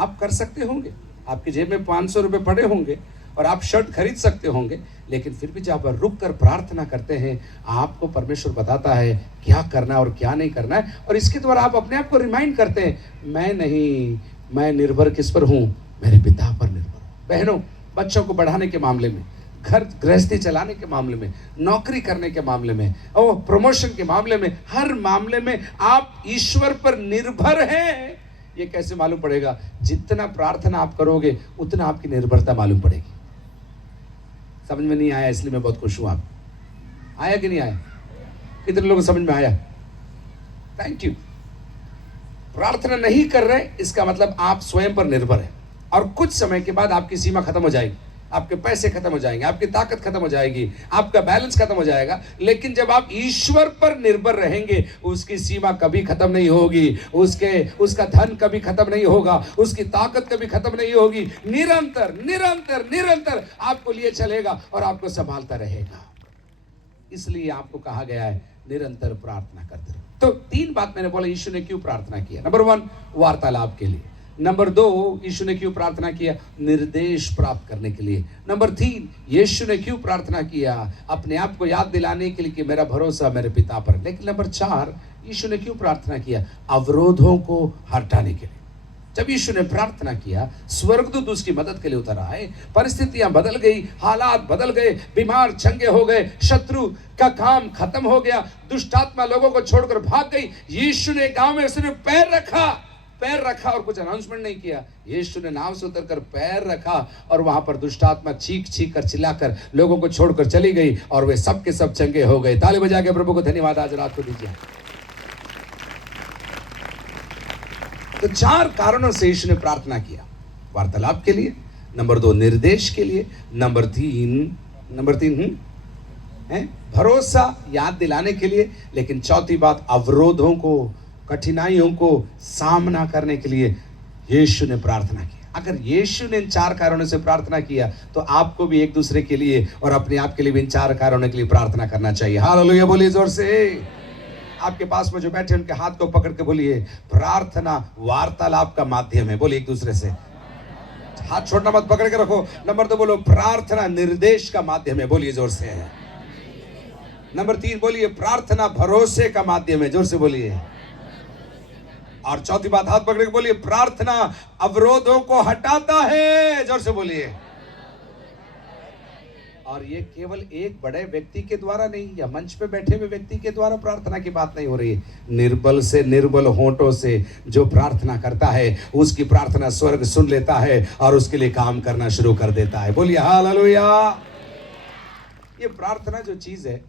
आप कर सकते होंगे, आपकी जेब में 500 रुपए पड़े होंगे और आप शर्ट खरीद सकते होंगे, लेकिन फिर भी जब आप रुक कर प्रार्थना करते हैं, आपको परमेश्वर बताता है क्या करना है और क्या नहीं करना है। और इसके द्वारा आप अपने आप को रिमाइंड करते हैं, मैं नहीं, मैं निर्भर किस पर हूं? मेरे पिता पर निर्भर हूं। बहनों, बच्चों को बढ़ाने के मामले में, घर गृहस्थी चलाने के मामले में, नौकरी करने के मामले में, और प्रमोशन के मामले में, हर मामले में आप ईश्वर पर निर्भर हैं। ये कैसे मालूम पड़ेगा? जितना प्रार्थना आप करोगे उतना आपकी निर्भरता मालूम पड़ेगी। समझ में नहीं आया इसलिए मैं बहुत खुश हूं। आप आया कि नहीं आया? कितने लोगों को समझ में आया? Thank you. प्रार्थना नहीं कर रहे इसका मतलब आप स्वयं पर निर्भर हैं, और कुछ समय के बाद आपकी सीमा खत्म हो जाएगी, आपके पैसे खत्म हो जाएंगे, आपकी ताकत खत्म हो जाएगी, आपका बैलेंस खत्म हो जाएगा। लेकिन जब आप ईश्वर पर निर्भर रहेंगे, उसकी सीमा कभी खत्म नहीं होगी, उसका धन कभी खत्म नहीं होगा, उसकी ताकत कभी खत्म नहीं होगी। निरंतर निरंतर निरंतर आपको लिए चलेगा और आपको संभालता रहेगा। इसलिए आपको कहा गया है निरंतर प्रार्थना करते रहो। तो 3 बात मैंने बोला यीशु ने क्यों प्रार्थना किया। नंबर 1, वार्तालाप के लिए। नंबर 2, यीशु ने क्यों प्रार्थना किया? निर्देश प्राप्त करने के लिए। नंबर 3, यीशु ने क्यों प्रार्थना किया? अपने आप को याद दिलाने के लिए कि मेरा भरोसा मेरे पिता पर। लेकिन नंबर 4, यीशु ने क्यों प्रार्थना किया? अवरोधों को हटाने के लिए। जब यीशु ने प्रार्थना किया, स्वर्गदूत उसकी मदद के लिए उतर आए, परिस्थितियां बदल गई, हालात बदल गए, बीमार चंगे हो गए, शत्रु का काम खत्म हो गया, दुष्ट आत्मा लोगों को छोड़कर भाग गई। यीशु ने गांव में उसने पैर रखा और कुछ अनाउंसमेंट नहीं किया। यीशु ने नाव से उतरकर पैर रखा और वहां पर दुष्ट आत्मा चीख कर चिल्लाकर लोगों को छोड़कर चली गई और वे सब के सब चंगे हो गए। ताली बजा के प्रभु को धन्यवाद आज रात को दीजिए। तो 4 कारणों से यीशु ने प्रार्थना किया। वार्तालाप के लिए, नंबर 2 निर्देश के लिए, नंबर 3 है भरोसा याद दिलाने के लिए, लेकिन चौथी बात अवरोधों को, कठिनाइयों को सामना करने के लिए यीशु ने प्रार्थना की। अगर यीशु ने इन 4 कारणों से प्रार्थना किया तो आपको भी एक दूसरे के लिए और अपने आप के लिए भी इन 4 कारणों के लिए प्रार्थना करना चाहिए। हालेलुया बोलिए जोर से। आपके पास में जो बैठे उनके हाथ को पकड़ के बोलिए, प्रार्थना वार्तालाप का माध्यम है। बोलिए एक दूसरे से, हाथ छोड़ना मत, पकड़ के रखो। नंबर 2 बोलो, प्रार्थना निर्देश का माध्यम है। बोलिए जोर से। नंबर 3 बोलिए, प्रार्थना भरोसे का माध्यम है। जोर से बोलिए। और चौथी बात, हाथ पकड़ के बोलिए, प्रार्थना अवरोधों को हटाता है। जोर से बोलिए। और ये केवल एक बड़े व्यक्ति के द्वारा नहीं, या मंच पे बैठे हुए व्यक्ति के द्वारा प्रार्थना की बात नहीं हो रही है। निर्बल से निर्बल होठों से जो प्रार्थना करता है, उसकी प्रार्थना स्वर्ग सुन लेता है और उसके लिए काम करना शुरू कर देता है। बोलिए हालेलुया। ये प्रार्थना जो चीज है,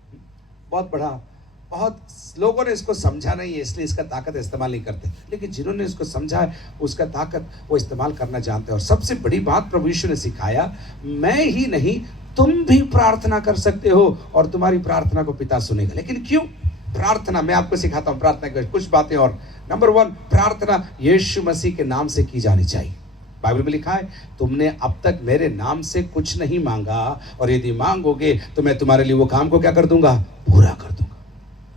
बहुत लोगों ने इसको समझा नहीं है, इसलिए इसका ताकत इस्तेमाल नहीं करते। लेकिन जिन्होंने इसको समझा है, उसका ताकत वो इस्तेमाल करना जानते हैं। और सबसे बड़ी बात प्रभु यीशु ने सिखाया, मैं ही नहीं तुम भी प्रार्थना कर सकते हो और तुम्हारी प्रार्थना को पिता सुनेगा। लेकिन क्यों प्रार्थना? मैं आपको सिखाता हूं प्रार्थना की कुछ बातें। और नंबर 1, प्रार्थना यीशु मसीह के नाम से की जानी चाहिए। बाइबल में लिखा है, तुमने अब तक मेरे नाम से कुछ नहीं मांगा, और यदि मांगोगे तो मैं तुम्हारे लिए वो काम को क्या कर दूंगा? पूरा कर दूंगा।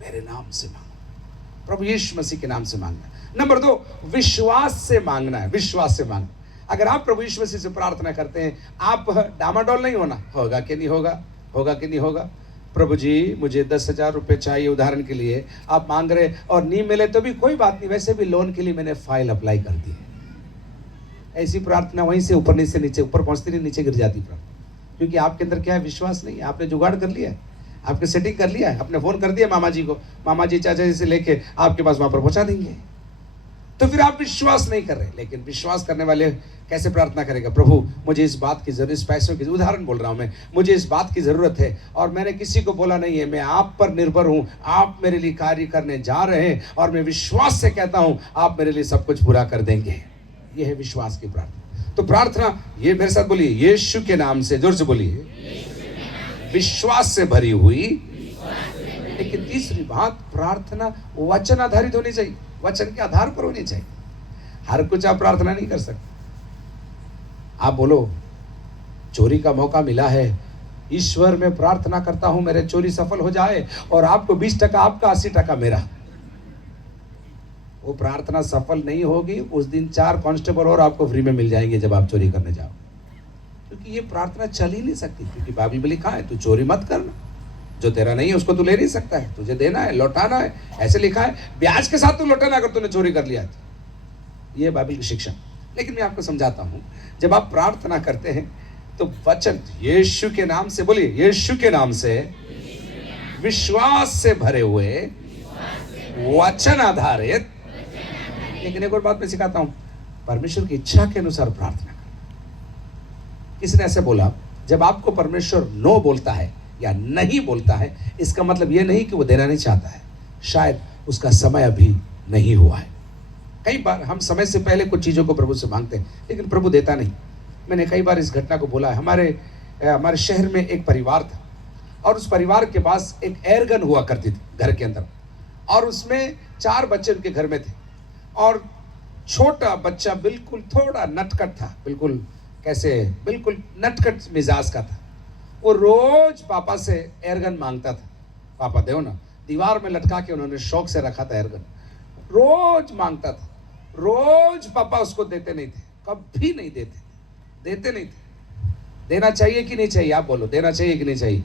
मेरे नाम से मांगो, प्रभु यीशु मसीह के नाम से मांगना। नंबर 2, विश्वास से मांगना है। विश्वास से मांगना। अगर आप प्रभु यीशु मसीह से प्रार्थना करते हैं, आप डामाडोल नहीं होना, होगा कि नहीं होगा, होगा कि नहीं होगा। प्रभु जी मुझे 10,000 रुपये चाहिए उदाहरण के लिए, आप मांग रहे और नहीं मिले तो भी कोई बात नहीं, वैसे भी लोन के लिए मैंने फाइल अप्लाई कर दी है। ऐसी प्रार्थना वहीं से ऊपर नीचे, नीचे ऊपर पहुंचती नहीं, नीचे गिर जाती प्रार्थना। क्योंकि आपके अंदर क्या है? विश्वास नहीं है। आपने जुगाड़ कर लिया है, आपने सेटिंग कर लिया है, आपने फोन कर दिया मामा जी को, मामा जी चाचा जी से लेके आपके पास वहां पर पहुंचा देंगे। तो फिर आप विश्वास नहीं कर रहे। लेकिन विश्वास करने वाले कैसे प्रार्थना करेगा? प्रभु मुझे इस बात की जरूरत, इस पैसों की, उदाहरण बोल रहा हूं मैं, मुझे इस बात की जरूरत है और मैंने किसी को बोला नहीं है, मैं आप पर निर्भर हूं, आप मेरे लिए कार्य करने जा रहे हैं और मैं विश्वास से कहता हूं आप मेरे लिए सब कुछ पूरा कर देंगे। यह है विश्वास की प्रार्थना। तो प्रार्थना ये मेरे साथ बोलिए, यीशु के नाम से, जोर से बोलिए, विश्वास से भरी हुई। लेकिन तीसरी बात, प्रार्थना वचन आधारित होनी चाहिए, वचन के आधार पर होनी चाहिए। हर कुछ आप प्रार्थना नहीं कर सकते। आप बोलो चोरी का मौका मिला है, ईश्वर में प्रार्थना करता हूं मेरे चोरी सफल हो जाए और आपको 20% आपका, 80% मेरा। वो प्रार्थना सफल नहीं होगी। उस दिन 4 कांस्टेबल और आपको फ्री में मिल जाएंगे जब आप चोरी करने जाओ, क्योंकि ये प्रार्थना चल ही नहीं सकती। क्योंकि बाइबल में लिखा है तू चोरी मत करना, जो तेरा नहीं है उसको तू ले नहीं सकता है, तुझे देना है, लौटाना है, ऐसे लिखा है। ब्याज के साथ तू लौटाना अगर तूने चोरी कर लिया तो। ये बाइबल की शिक्षा। लेकिन मैं आपको समझाता हूं, जब आप प्रार्थना करते हैं तो वचन यीशु के नाम से, बोलिए यीशु के नाम से, विश्वास से भरे हुए, वचन आधारित। लेकिन एक और बात मैं सिखाता हूं, परमेश्वर की इच्छा के अनुसार प्रार्थना। किसने ऐसे बोला, जब आपको परमेश्वर नो बोलता है या नहीं बोलता है, इसका मतलब यह नहीं कि वो देना नहीं चाहता है, शायद उसका समय अभी नहीं हुआ है। कई बार हम समय से पहले कुछ चीजों को प्रभु से मांगते हैं लेकिन प्रभु देता नहीं। मैंने कई बार इस घटना को बोला है। हमारे शहर में एक परिवार था और उस परिवार के पास एक एयरगन हुआ करती थी घर के अंदर, और उसमें 4 बच्चे उनके घर में थे और छोटा बच्चा बिल्कुल थोड़ा नटखट था, बिल्कुल कैसे, बिल्कुल नटखट मिजाज का था। वो रोज पापा से एयरगन मांगता था, पापा दो ना। दीवार में लटका के उन्होंने शौक से रखा था एयरगन, रोज मांगता था, रोज पापा उसको देते नहीं थे, कभी नहीं देते नहीं थे। देना चाहिए कि नहीं चाहिए? आप बोलो, देना चाहिए कि नहीं चाहिए?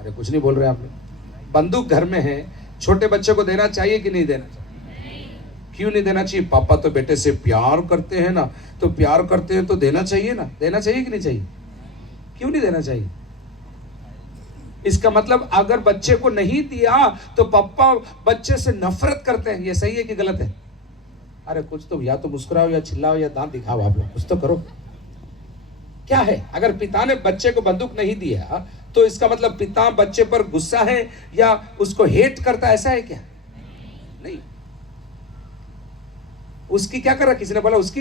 अरे कुछ नहीं बोल रहे आप लोग। बंदूक घर में है, छोटे बच्चे को देना चाहिए कि नहीं देना चाहिए? क्यों नहीं देना चाहिए? पापा तो बेटे से प्यार करते हैं ना, तो प्यार करते हैं तो देना चाहिए ना। देना चाहिए कि नहीं चाहिए? क्यों नहीं देना चाहिए? इसका मतलब अगर बच्चे को नहीं दिया तो पापा बच्चे से नफरत करते हैं। ये सही है कि गलत है? अरे कुछ तो, या तो मुस्कुराओ या चिल्लाओ या दांत दिखाओ, आप लोग कुछ तो करो। क्या है? अगर पिता ने बच्चे को बंदूक नहीं दिया तो इसका मतलब पिता बच्चे पर गुस्सा है या उसको हेट करता है, ऐसा है क्या? नहीं। उसकी क्या कर रहा है? किसी ने बोला उसकी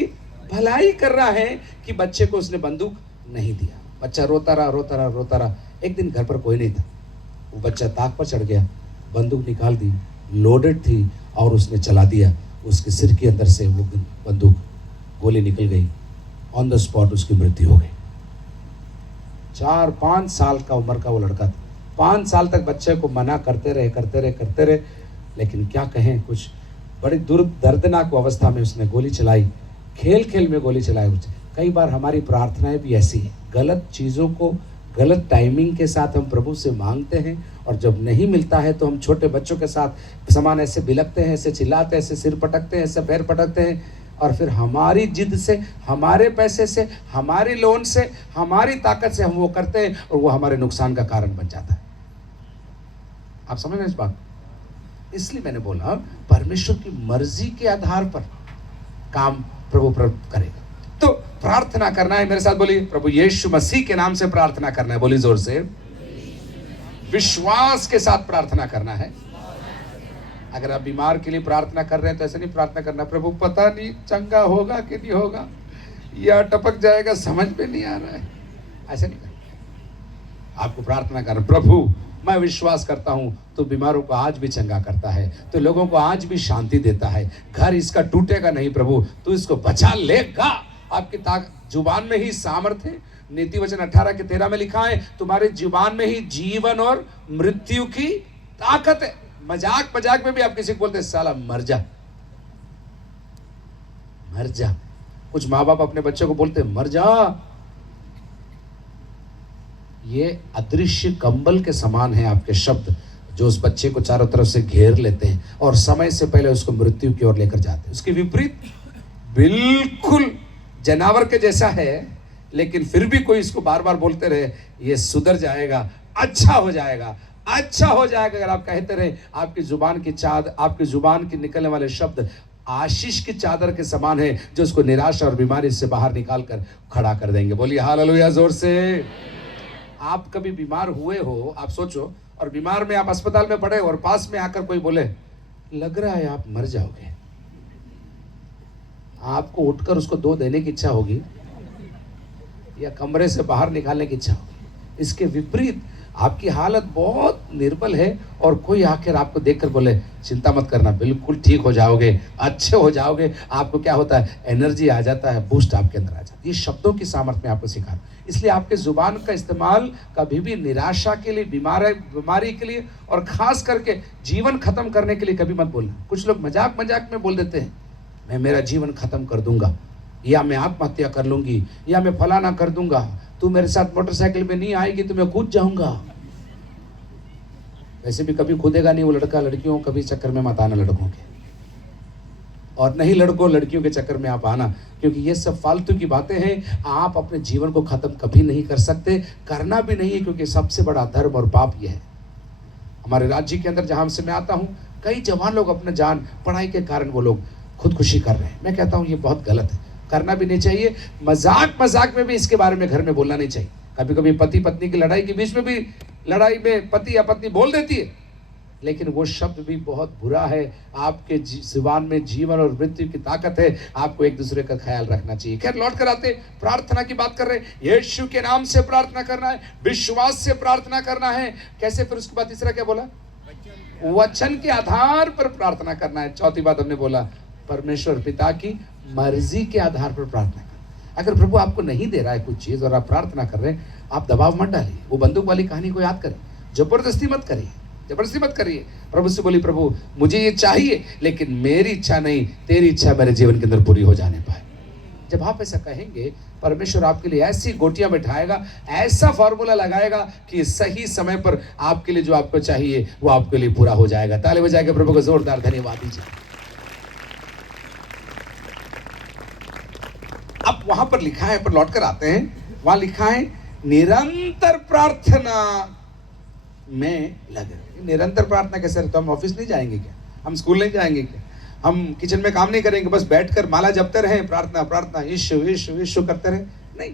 भलाई कर रहा है कि बच्चे को उसने बंदूक नहीं दिया। बच्चा रोता रहा। एक दिन घर पर कोई नहीं था, वो बच्चा ताक पर चढ़ गया, बंदूक निकाल दी, लोडेड थी, और उसने चला दिया। उसके सिर के अंदर से वो बंदूक, गोली निकल गई। ऑन द स्पॉट उसकी मृत्यु हो गई। 4-5 साल का उम्र का वो लड़का था। 5 साल तक बच्चे को मना करते रहे, लेकिन क्या कहें, कुछ बड़ी दर्दनाक अवस्था में उसने गोली चलाई, खेल में गोली चलाई। कई बार हमारी प्रार्थनाएं भी ऐसी है, गलत चीज़ों को गलत टाइमिंग के साथ हम प्रभु से मांगते हैं, और जब नहीं मिलता है तो हम छोटे बच्चों के साथ समान ऐसे बिलकते हैं, ऐसे चिल्लाते हैं, ऐसे सिर पटकते हैं, ऐसे पैर पटकते हैं, और फिर हमारी जिद से, हमारे पैसे से, हमारी लोन से, हमारी ताकत से हम वो करते हैं और वो हमारे नुकसान का कारण बन जाता है। आप समझ रहे हैं इस बात? इसलिए मैंने बोला परमेश्वर की मर्जी के आधार पर काम प्रभु करेगा। तो प्रार्थना करना है, मेरे साथ बोलिए, प्रभु यीशु मसीह के नाम से प्रार्थना करना है। बोलिए जोर से, विश्वास के साथ प्रार्थना करना है। अगर आप बीमार के लिए प्रार्थना कर रहे हैं तो ऐसे नहीं प्रार्थना करना, प्रभु पता नहीं चंगा होगा कि नहीं होगा, या टपक जाएगा, समझ में नहीं आ रहा है, ऐसे नहीं करना। आपको प्रार्थना करना, प्रभु मैं विश्वास करता हूं तो बीमारों को आज भी चंगा करता है, तो लोगों को आज भी शांति देता है, घर इसका टूटेगा नहीं प्रभु, तू इसको बचा लेगा। आपकी जुबान में ही सामर्थ्य है। नीति वचन 18:13 में लिखा है, तुम्हारे जुबान में ही जीवन और मृत्यु की ताकत है। मजाक में भी आप किसी को बोलते हैं, साला मर जा। कुछ माँ बाप अपने बच्चों को बोलते हैं, मर जा। ये अदृश्य कंबल के समान है आपके शब्द, जो उस बच्चे को चारों तरफ से घेर लेते हैं और समय से पहले उसको मृत्यु की ओर लेकर जाते हैं। उसके विपरीत बिल्कुल जानवर के जैसा है, लेकिन फिर भी कोई इसको बार बार बोलते रहे, ये सुधर जाएगा, अच्छा हो जाएगा। अगर आप कहते रहे, आपकी जुबान की चाद, आपकी जुबान के निकलने वाले शब्द आशीष की चादर के समान है, जो उसको निराशा और बीमारी से बाहर निकाल कर खड़ा कर देंगे। बोलिए हालेलुया जोर से। आप कभी बीमार हुए हो, आप सोचो, और बीमार में आप अस्पताल में पड़े और पास में आकर कोई बोले लग रहा है आप मर जाओगे, आपको उठकर उसको दो देने की इच्छा होगी या कमरे से बाहर निकालने की इच्छा होगी? इसके विपरीत आपकी हालत बहुत निर्बल है और कोई आकर आपको देखकर बोले चिंता मत करना, बिल्कुल ठीक हो जाओगे, अच्छे हो जाओगे, आपको क्या होता है, एनर्जी आ जाता है, बूस्ट आपके अंदर आ जाता है। ये शब्दों की सामर्थ्य में आपको सिखा, इसलिए आपके जुबान का इस्तेमाल कभी भी निराशा के लिए, बीमारी के लिए और खास करके जीवन खत्म करने के लिए कभी मत बोलना। कुछ लोग मजाक मजाक में बोल देते हैं, मैं मेरा जीवन खत्म कर दूंगा, या मैं आत्महत्या कर लूंगी, या मैं फलाना कर दूंगा, तू मेरे साथ मोटरसाइकिल में नहीं आएगी तो मैं कूद जाऊंगा। वैसे भी कभी कूदेगा नहीं वो लड़का, लड़कियों कभी चक्कर में मत आना लड़कों के, और नहीं लड़कों लड़कियों के चक्कर में आप आना, क्योंकि ये सब फालतू की बातें हैं। आप अपने जीवन को खत्म कभी नहीं कर सकते, करना भी नहीं है, क्योंकि सबसे बड़ा धर्म और पाप यह है। हमारे राज्य के अंदर जहां से मैं आता हूं, कई जवान लोग अपने जान पढ़ाई के कारण वो लोग खुदकुशी कर रहे हैं। मैं कहता हूं ये बहुत गलत है, करना भी नहीं चाहिए। मजाक मजाक में भी इसके बारे में घर में बोलना नहीं चाहिए। कभी कभी पति पत्नी की लड़ाई के बीच में भी, लड़ाई में पति या पत्नी बोल देती है, लेकिन वो शब्द भी बहुत बुरा है। आपके जुबान में जीवन और मृत्यु की ताकत है, आपको एक दूसरे का ख्याल रखना चाहिए। खैर लौट कर आते, प्रार्थना की बात कर रहे हैं। यीशु के नाम से प्रार्थना करना है, विश्वास से प्रार्थना करना है। कैसे? फिर उसके बाद तीसरा क्या बोला? वचन के आधार पर प्रार्थना करना है। चौथी बात हमने बोला परमेश्वर पिता की मर्जी के आधार पर प्रार्थना करना। अगर प्रभु आपको नहीं दे रहा है कुछ चीज और आप प्रार्थना कर रहे हैं, आप दबाव मत डालिए। वो बंदूक वाली कहानी को याद करें, जबरदस्ती मत करिए, जबरदस्ती मत करिए। प्रभु से बोली प्रभु मुझे ये चाहिए, लेकिन मेरी इच्छा नहीं, तेरी इच्छा मेरे जीवन के अंदर पूरी हो जाने पाए। जब आप ऐसा कहेंगे, परमेश्वर आपके लिए ऐसी गोटियां बिठाएगा, ऐसा फॉर्मूला लगाएगा कि सही समय पर आपके लिए जो आपको चाहिए वो आपके लिए पूरा हो जाएगा। ताली बजाएगा प्रभु को जोरदार धन्यवाद दीजिए। अब वहां पर लिखा है, पर लौट कर आते हैं, वहां लिखा है निरंतर प्रार्थना में लगे। निरंतर प्रार्थना कैसे? तो हम ऑफिस नहीं जाएंगे क्या? हम स्कूल नहीं जाएंगे क्या? हम किचन में काम नहीं करेंगे, बस बैठकर माला जपते रहें, प्रार्थना प्रार्थना यीशु यीशु यीशु करते रहें? नहीं,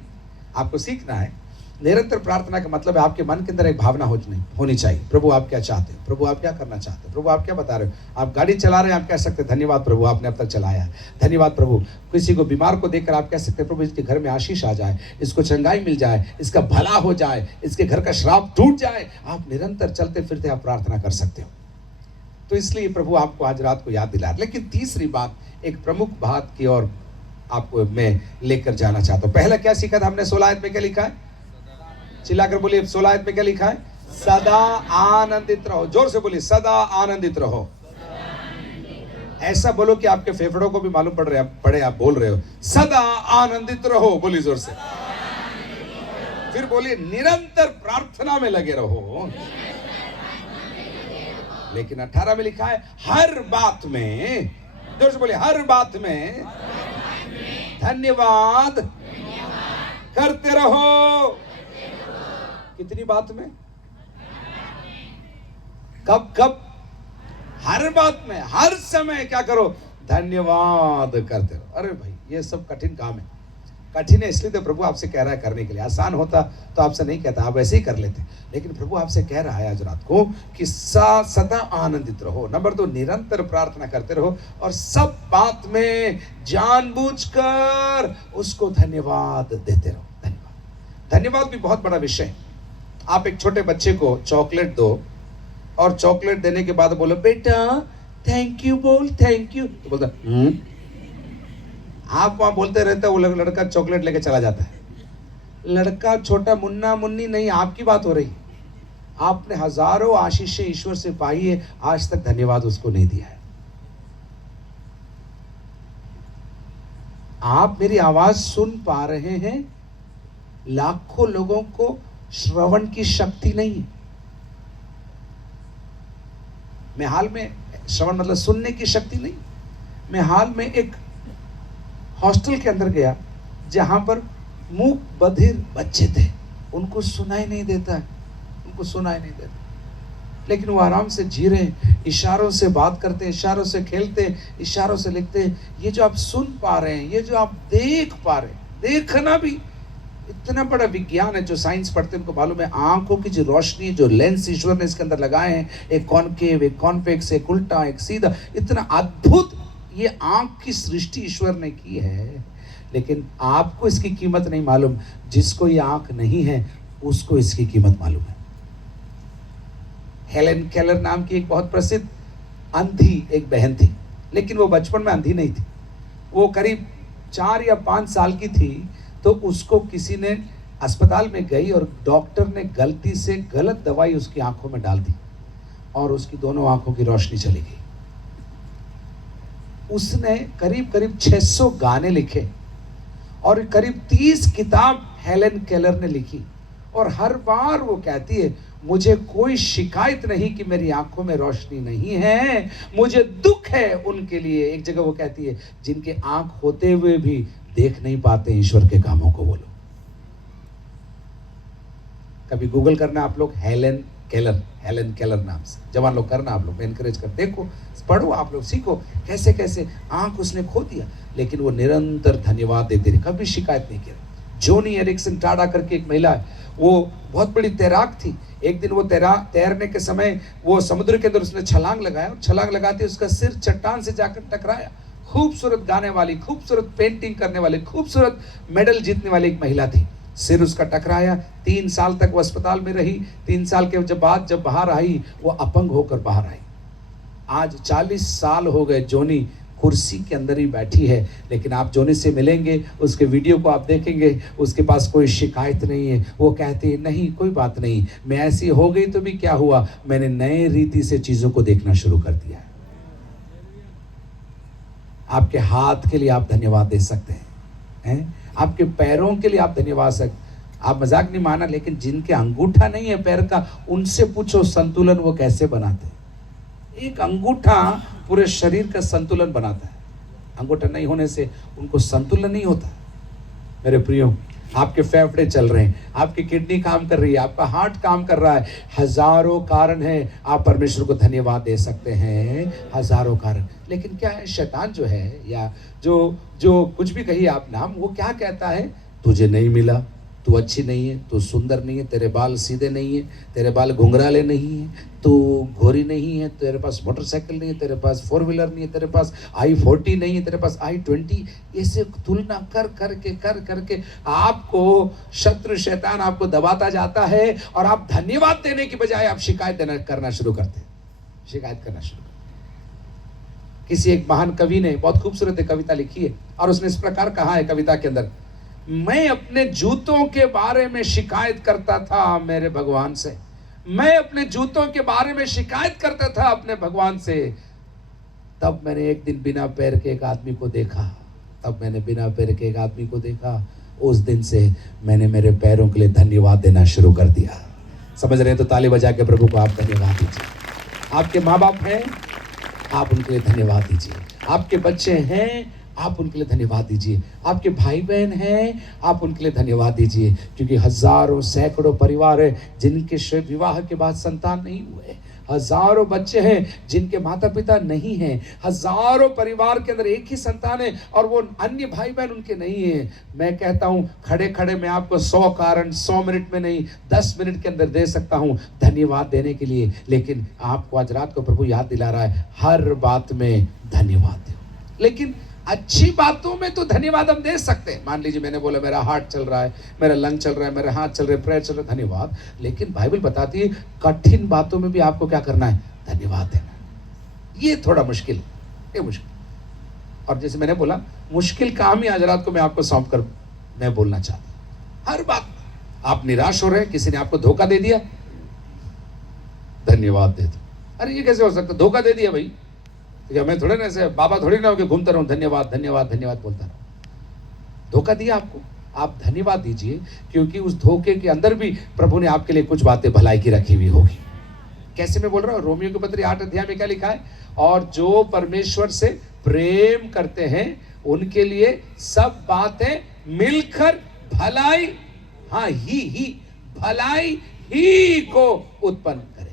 आपको सीखना है। निरंतर प्रार्थना का मतलब है आपके मन के अंदर एक भावना होनी चाहिए। प्रभु आप क्या चाहते हो? प्रभु आप क्या करना चाहते हो? प्रभु आप क्या बता रहे हो? आप गाड़ी चला रहे हैं, आप कह सकते हैं धन्यवाद प्रभु आपने अब तक चलाया, धन्यवाद प्रभु। किसी को बीमार को देखकर आप कह सकते हैं प्रभु इसके घर में आशीष आ जाए, इसको चंगाई मिल जाए, इसका भला हो जाए, इसके घर का श्राप टूट जाए। आप निरंतर चलते फिरते आप प्रार्थना कर सकते हो। तो इसलिए प्रभु आपको आज रात को याद दिला। लेकिन तीसरी बात, एक प्रमुख बात की ओर आपको मैं लेकर जाना चाहता हूं। पहला क्या सीखा था हमने? 16 आयत में क्या लिखा है? चिल्लाकर बोलिए, 16 आयत में क्या लिखा है? सदा आनंदित रहो। जोर से बोलिए, सदा आनंदित रहो। ऐसा बोलो कि आपके फेफड़ों को भी मालूम पड़े आप बोल रहे हो। सदा आनंदित रहो, बोलिए जोर से। फिर बोलिए निरंतर प्रार्थना में लगे रहो। लेकिन 18 में लिखा है हर बात में, जोर से बोलिए, हर बात में धन्यवाद करते रहो। कितनी बात में? कब कब? हर बात में, हर समय क्या करो? धन्यवाद करते रहो। अरे भाई ये सब कठिन काम है। कठिन है इसलिए तो प्रभु आपसे कह रहा है करने के लिए। आसान होता तो आपसे नहीं कहता, आप वैसे ही कर लेते। लेकिन प्रभु आपसे कह रहा है आज रात को कि सदा आनंदित रहो। नंबर 2, निरंतर प्रार्थना करते रहो और सब बात में जानबूझकर उसको धन्यवाद देते रहो। धन्यवाद, धन्यवाद भी बहुत बड़ा विषय है। आप एक छोटे बच्चे को चॉकलेट दो और चॉकलेट देने के बाद बोलो बेटा थैंक यू बोल, थैंक यू, तो बोलता आप वहां बोलते रहते, वो लड़का चॉकलेट लेके चला जाता है। लड़का छोटा मुन्ना मुन्नी नहीं, आपकी बात हो रही। आपने हजारों आशीषें ईश्वर से पाई है, आज तक धन्यवाद उसको नहीं दिया है। आप मेरी आवाज सुन पा रहे हैं, लाखों लोगों को श्रवण की शक्ति नहीं है। मैं हाल में, श्रवण मतलब सुनने की शक्ति नहीं, मैं हाल में एक हॉस्टल के अंदर गया जहां पर मूक बधिर बच्चे थे, उनको सुनाई नहीं देता है, उनको सुनाई नहीं देता। लेकिन वो आराम से जी रहे हैं, इशारों से बात करते हैं, इशारों से खेलते हैं, इशारों से लिखते हैं। ये जो आप सुन पा रहे हैं, ये जो आप देख पा रहे हैं, देखना भी इतना बड़ा विज्ञान है। जो साइंस पढ़ते हैं उनको मालूम है, आंखों की जो रोशनी, जो लेंस ईश्वर ने इसके अंदर लगाए हैं, एक कॉनकेव, एक कॉन्वेक्स, एक उल्टा, एक सीधा, इतना अद्भुत ये आंख की सृष्टि ईश्वर ने की है। लेकिन आपको इसकी कीमत नहीं मालूम। जिसको ये आंख नहीं है उसको इसकी कीमत मालूम है। हेलेन केलर नाम की एक बहुत प्रसिद्ध अंधी एक बहन थी, लेकिन वो बचपन में अंधी नहीं थी। वो करीब 4 या 5 साल की थी तो उसको किसी ने अस्पताल में गई और डॉक्टर ने गलती से गलत दवाई उसकी आंखों में डाल दी और उसकी दोनों आंखों की रोशनी चली गई। उसने करीब करीब 600 गाने लिखे और करीब 30 किताब हेलेन केलर ने लिखी। और हर बार वो कहती है, मुझे कोई शिकायत नहीं कि मेरी आंखों में रोशनी नहीं है, मुझे दुख है उनके लिए। एक जगह वो कहती है, जिनके आंख होते हुए भी देख नहीं पाते ईश्वर के कामों को। बोलो, कभी गूगल करना आप लोग, हेलेन केलर नाम से। जवान लोग करना, आप लोग मैं एनकरेज कर, देखो, पढ़ो, आप लोग सीखो कैसे कैसे आंख उसने खो दिया, लेकिन वो निरंतर धन्यवाद देती रही, कभी शिकायत नहीं की। जोनी एरिक्सन टाडा करके एक महिला है, वो बहुत बड़ी तैराक थी। एक दिन वो तैरने के समय वो समुद्र के अंदर उसने छलांग लगाया और छलांग लगाते उसका सिर चट्टान से जाकर टकराया। खूबसूरत गाने वाली, खूबसूरत पेंटिंग करने वाली, खूबसूरत मेडल जीतने वाली एक महिला थी। सिर उसका टकराया। 3 साल तक वो अस्पताल में रही। 3 साल के बाद जब बाहर आई, वो अपंग होकर बाहर आई। आज 40 साल हो गए, जोनी कुर्सी के अंदर ही बैठी है। लेकिन आप जोनी से मिलेंगे, उसके वीडियो को आप देखेंगे, उसके पास कोई शिकायत नहीं है। वो कहती है, नहीं कोई बात नहीं, मैं ऐसी हो गई तो भी क्या हुआ, मैंने नए रीति से चीजों को देखना शुरू कर दिया है। आपके हाथ के लिए आप धन्यवाद दे सकते हैं, आपके पैरों के लिए आप धन्यवाद सकते। आप मजाक नहीं माना, लेकिन जिनके अंगूठा नहीं है पैर का, उनसे पूछो संतुलन वो कैसे बनाते हैं। एक अंगूठा पूरे शरीर का संतुलन बनाता है। अंगूठा नहीं होने से उनको संतुलन नहीं होता। मेरे प्रियो, आपके फेफड़े चल रहे हैं, आपकी किडनी काम कर रही है, आपका हार्ट काम कर रहा है, हजारों कारण है, आप परमेश्वर को धन्यवाद दे सकते हैं, हजारों कारण। लेकिन क्या है, शैतान जो है, या जो कुछ भी कहिए आप नाम, वो क्या कहता है, तुझे नहीं मिला, तू अच्छी नहीं है, तू सुंदर नहीं है, तेरे बाल सीधे नहीं है, तेरे बाल घुंघराले नहीं है, तू गोरी नहीं है, तेरे पास मोटरसाइकिल नहीं है, तेरे पास 4 व्हीलर नहीं है, तेरे पास i40 नहीं है, तेरे पास i20। ऐसे तुलना कर करके आपको शत्रु शैतान आपको दबाता जाता है और आप धन्यवाद देने की बजाय आप शिकायत करना शुरू करते हैं, शिकायत करना शुरू करते। किसी एक महान कवि ने बहुत खूबसूरत एक कविता लिखी है और उसने इस प्रकार कहा है कविता के अंदर, मैं अपने जूतों के बारे में शिकायत करता था मेरे भगवान से, मैं अपने जूतों के बारे में शिकायत करता था अपने भगवान से। तब मैंने एक दिन बिना पैर के एक आदमी को देखा, तब मैंने बिना पैर के एक आदमी को देखा। उस दिन से मैंने मेरे पैरों के लिए धन्यवाद देना शुरू कर दिया। समझ रहे हैं? तो ताली बजा के प्रभु को आप धन्यवाद दीजिए। आपके माँ बाप हैं, आप उनके लिए धन्यवाद दीजिए। आपके बच्चे हैं, आप उनके लिए धन्यवाद दीजिए। आपके भाई बहन हैं, आप उनके लिए धन्यवाद दीजिए, क्योंकि हजारों सैकड़ों परिवार है जिनके विवाह के बाद संतान नहीं हुए। हजारों बच्चे हैं जिनके माता पिता नहीं हैं। हजारों परिवार के अंदर एक ही संतान है और वो अन्य भाई बहन उनके नहीं है। मैं कहता हूं, खड़े खड़े मैं आपको 100 कारण 100 मिनट में नहीं, 10 मिनट के अंदर दे सकता हूं धन्यवाद देने के लिए। लेकिन आपको आज रात को प्रभु याद दिला रहा है, हर बात में धन्यवाद दो। लेकिन अच्छी बातों में तो धन्यवाद हम दे सकते हैं। मान लीजिए मैंने बोला मेरा हार्ट चल रहा है, मेरा लंग चल रहा है, मेरे हाथ चल रहे हैं, पैर चल रहे, धन्यवाद। लेकिन बाइबल बताती है कठिन बातों में भी आपको क्या करना है, धन्यवाद देना। ये थोड़ा मुश्किल, ये मुश्किल। और जैसे मैंने बोला, मुश्किल काम ही आज रात को मैं आपको सौंप कर मैं बोलना चाहता हूं। हर बात आप निराश हो रहे हैं, किसी ने आपको धोखा दे दिया, धन्यवाद दे दो। अरे ये कैसे हो सकता, धोखा दे दिया भाई, मैं थोड़े ना ऐसे बाबा थोड़ी ना होकर घूमता रहूं धन्यवाद धन्यवाद धन्यवाद बोलता रहूं। धोखा दिया आपको, आप धन्यवाद दीजिए, क्योंकि उस धोखे के अंदर भी प्रभु ने आपके लिए कुछ बातें भलाई की रखी हुई होगी। कैसे मैं बोल रहा हूं, रोमियो की पत्री 8 अध्याय में क्या लिखा है, और जो परमेश्वर से प्रेम करते हैं उनके लिए सब बातें मिलकर भलाई, हाँ ही भलाई ही को उत्पन्न करेंगे।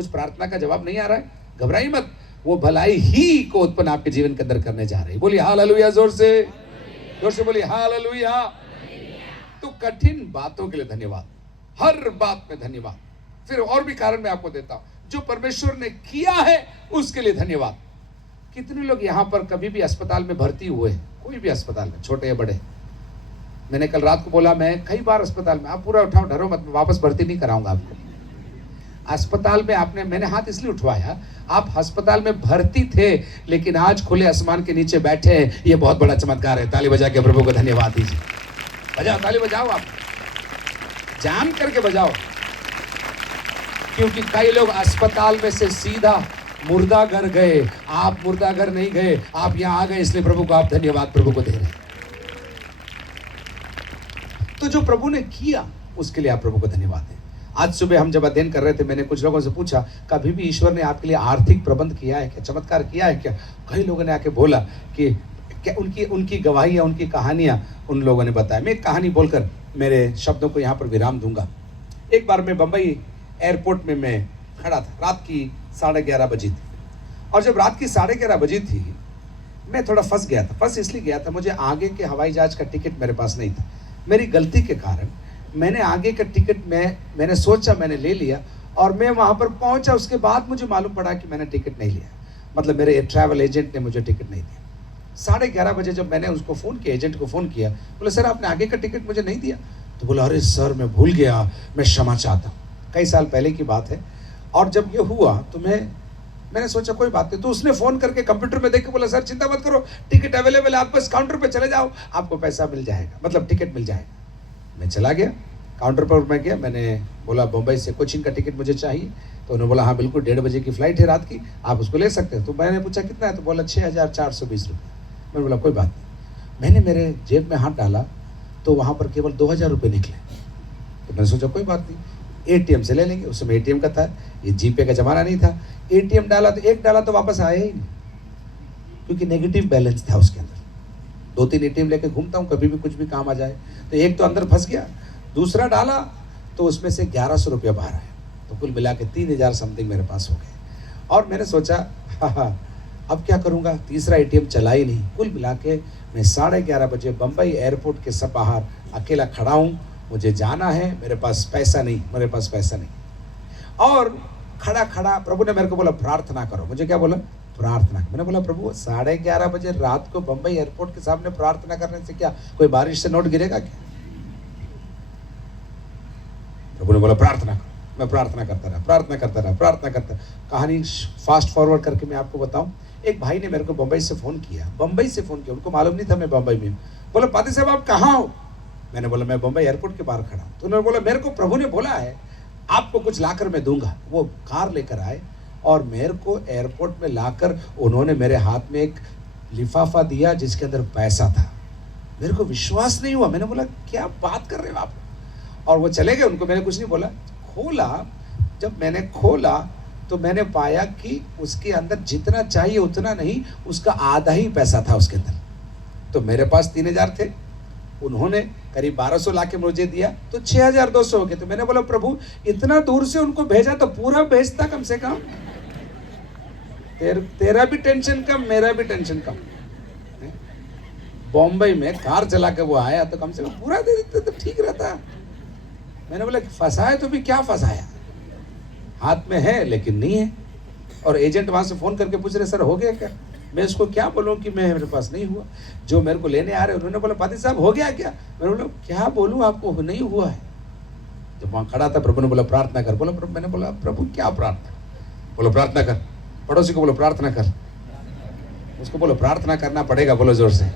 कुछ प्रार्थना का जवाब नहीं आ रहा है, घबराइए मत, वो भलाई ही को उत्पन्न आपके जीवन के अंदर करने जा रही है। बोलिए हालेलुया, जोर से बोलिए हालेलुया। तो कठिन बातों के लिए धन्यवाद, हर बात में धन्यवाद। फिर और भी कारण मैं आपको देता हूं, जो परमेश्वर ने किया है उसके लिए धन्यवाद। कितने लोग यहां पर कभी भी अस्पताल में भर्ती हुए, कोई भी अस्पताल में, छोटे या बड़े? मैंने कल रात को बोला, मैं कई बार अस्पताल में, आप पूरा उठाओ, डरो मत, मैं वापस भर्ती नहीं कराऊंगा आपको। अस्पताल में मैंने हाथ इसलिए उठवाया, आप अस्पताल में भर्ती थे लेकिन आज खुले आसमान के नीचे बैठे हैं, ये बहुत बड़ा चमत्कार है। ताली बजा के प्रभु को धन्यवाद दीजिए। बजाओ, ताली बजाओ, आप जान करके बजाओ, क्योंकि कई लोग अस्पताल में से सीधा मुर्दाघर गए, आप मुर्दाघर नहीं गए, आप यहां आ गए, इसलिए प्रभु को आप धन्यवाद प्रभु को दे रहे हैं। तो जो प्रभु ने किया उसके लिए आप प्रभु को धन्यवाद दें। आज सुबह हम जब अध्ययन कर रहे थे, मैंने कुछ लोगों से पूछा, कभी भी ईश्वर ने आपके लिए आर्थिक प्रबंध किया है क्या, चमत्कार किया है क्या? कई लोगों ने आके बोला कि क्या उनकी गवाहियां, उनकी कहानियां उन लोगों ने बताया। मैं एक कहानी बोलकर मेरे शब्दों को यहाँ पर विराम दूंगा। एक बार मैं बंबई एयरपोर्ट में मैं खड़ा था, रात की 11:30 बजी थी, और जब रात की 11:30 बजी थी मैं थोड़ा फंस गया था। फंस इसलिए गया था, मुझे आगे के हवाई जहाज का टिकट मेरे पास नहीं था। मेरी गलती के कारण मैंने आगे का टिकट मैंने सोचा मैंने ले लिया, और मैं वहाँ पर पहुँचा, उसके बाद मुझे मालूम पड़ा कि मैंने टिकट नहीं लिया, मतलब मेरे ट्रैवल एजेंट ने मुझे टिकट नहीं दिया। 11:30 बजे जब मैंने उसको फ़ोन किया, एजेंट को फ़ोन किया, बोले सर आपने आगे का टिकट मुझे नहीं दिया। तो बोला अरे सर मैं भूल गया, मैं क्षमा चाहता हूँ। कई साल पहले की बात है। और जब ये हुआ तो मैंने सोचा कोई बात नहीं, तो उसने फ़ोन करके कंप्यूटर में देख के बोला सर चिंता मत करो, टिकट अवेलेबल है, आप बस काउंटर पे चले जाओ, आपको पैसा मिल जाएगा, मतलब टिकट मिल जाएगा। मैं चला गया काउंटर पर, मैं गया, मैंने बोला बम्बई से कोचिंग का टिकट मुझे चाहिए। तो उन्होंने बोला हाँ बिल्कुल 1:30 बजे की फ़्लाइट है रात की, आप उसको ले सकते हैं। तो मैंने पूछा कितना है, तो बोला 6,420 रुपये। मैंने बोला कोई बात नहीं। मैंने मेरे जेब में हाथ डाला तो वहाँ पर केवल 2,000 रुपये निकले। तो मैंने सोचा कोई बात नहीं, एटीएम से ले लेंगे। उस समय एटीएम का था, ये जीपे का ज़माना नहीं था। एटीएम डाला तो एक डाला तो वापस आया ही नहीं, क्योंकि नेगेटिव बैलेंस था उसके अंदर। 2-3 एटीएम लेके घूमता हूँ, कभी भी कुछ भी काम आ जाए। तो एक तो अंदर फंस गया, दूसरा डाला तो उसमें से 1,100 रुपया बाहर आया, तो कुल मिला के 3,000 समथिंग मेरे पास हो गए। और मैंने सोचा अब क्या करूँगा, तीसरा एटीएम चला ही नहीं। कुल मिला के मैं 11:30 बजे बम्बई एयरपोर्ट के सब बाहर अकेला खड़ा हूँ, मुझे जाना है, मेरे पास पैसा नहीं। और खड़ा खड़ा प्रभु ने मेरे को बोला प्रार्थना करो। मुझे क्या बोला, प्रार्थना। मैंने बोला प्रभु 11:30 बजे रात को बम्बई एयरपोर्ट के सामने प्रार्थना करने से क्या कोई बारिश से नोट गिरेगा क्या? प्रभु ने बोला प्रार्थना करो। मैं प्रार्थना करता रहा। कहानी फास्ट फॉरवर्ड करके मैं आपको बताऊं, एक भाई ने मेरे को बम्बई से फ़ोन किया, उनको मालूम नहीं था मैं बम्बई में हूँ। बोला पादी साहब आप कहाँ हो? मैंने बोला मैं बम्बई एयरपोर्ट के बाहर खड़ा हूँ। तो उन्होंने बोला मेरे को प्रभु ने बोला है आपको कुछ लाकर मैं दूंगा। वो कार लेकर आए और मेरे को एयरपोर्ट में लाकर उन्होंने मेरे हाथ में एक लिफाफा दिया जिसके अंदर पैसा था। मेरे को विश्वास नहीं हुआ। मैंने बोला क्या बात कर रहे हो आप? और वो चले गए, उनको मैंने कुछ नहीं बोला। जब मैंने खोला तो मैंने पाया कि उसके अंदर जितना चाहिए उतना नहीं, उसका आधा ही पैसा था उसके अंदर। तो मेरे पास 3,000 थे, उन्होंने करीब 1,200 लाके मुझे दिया, तो 6,200 हो गए। तो मैंने बोला प्रभु इतना दूर से उनको भेजा तो पूरा भेजता कम से कम। तेरा भी टेंशन कम, मेरा भी टेंशन कम। बॉम्बे में कार चला के वो आया तो कम से कम पूरा दे देते तो ठीक रहता। मैंने बोला फंसाया तो भी क्या फंसाया, हाथ में है लेकिन नहीं है। और एजेंट वहां से फोन करके पूछ रहे सर हो गया क्या? मैं उसको क्या बोलूं कि मैं मेरे पास नहीं हुआ। जो मेरे को लेने आ रहे उन्होंने बोला पादी साहब हो गया क्या? मैंने बोला क्या बोलूं आपको, नहीं हुआ है। जब वहां खड़ा था प्रभु ने बोला प्रार्थना कर। बोला प्रभु, मैंने बोला प्रभु क्या प्रार्थना? बोलो प्रार्थना कर। पड़ोसी को बोलो प्रार्थना कर। उसको बोलो प्रार्थना करना पड़ेगा, बोलो जोर से।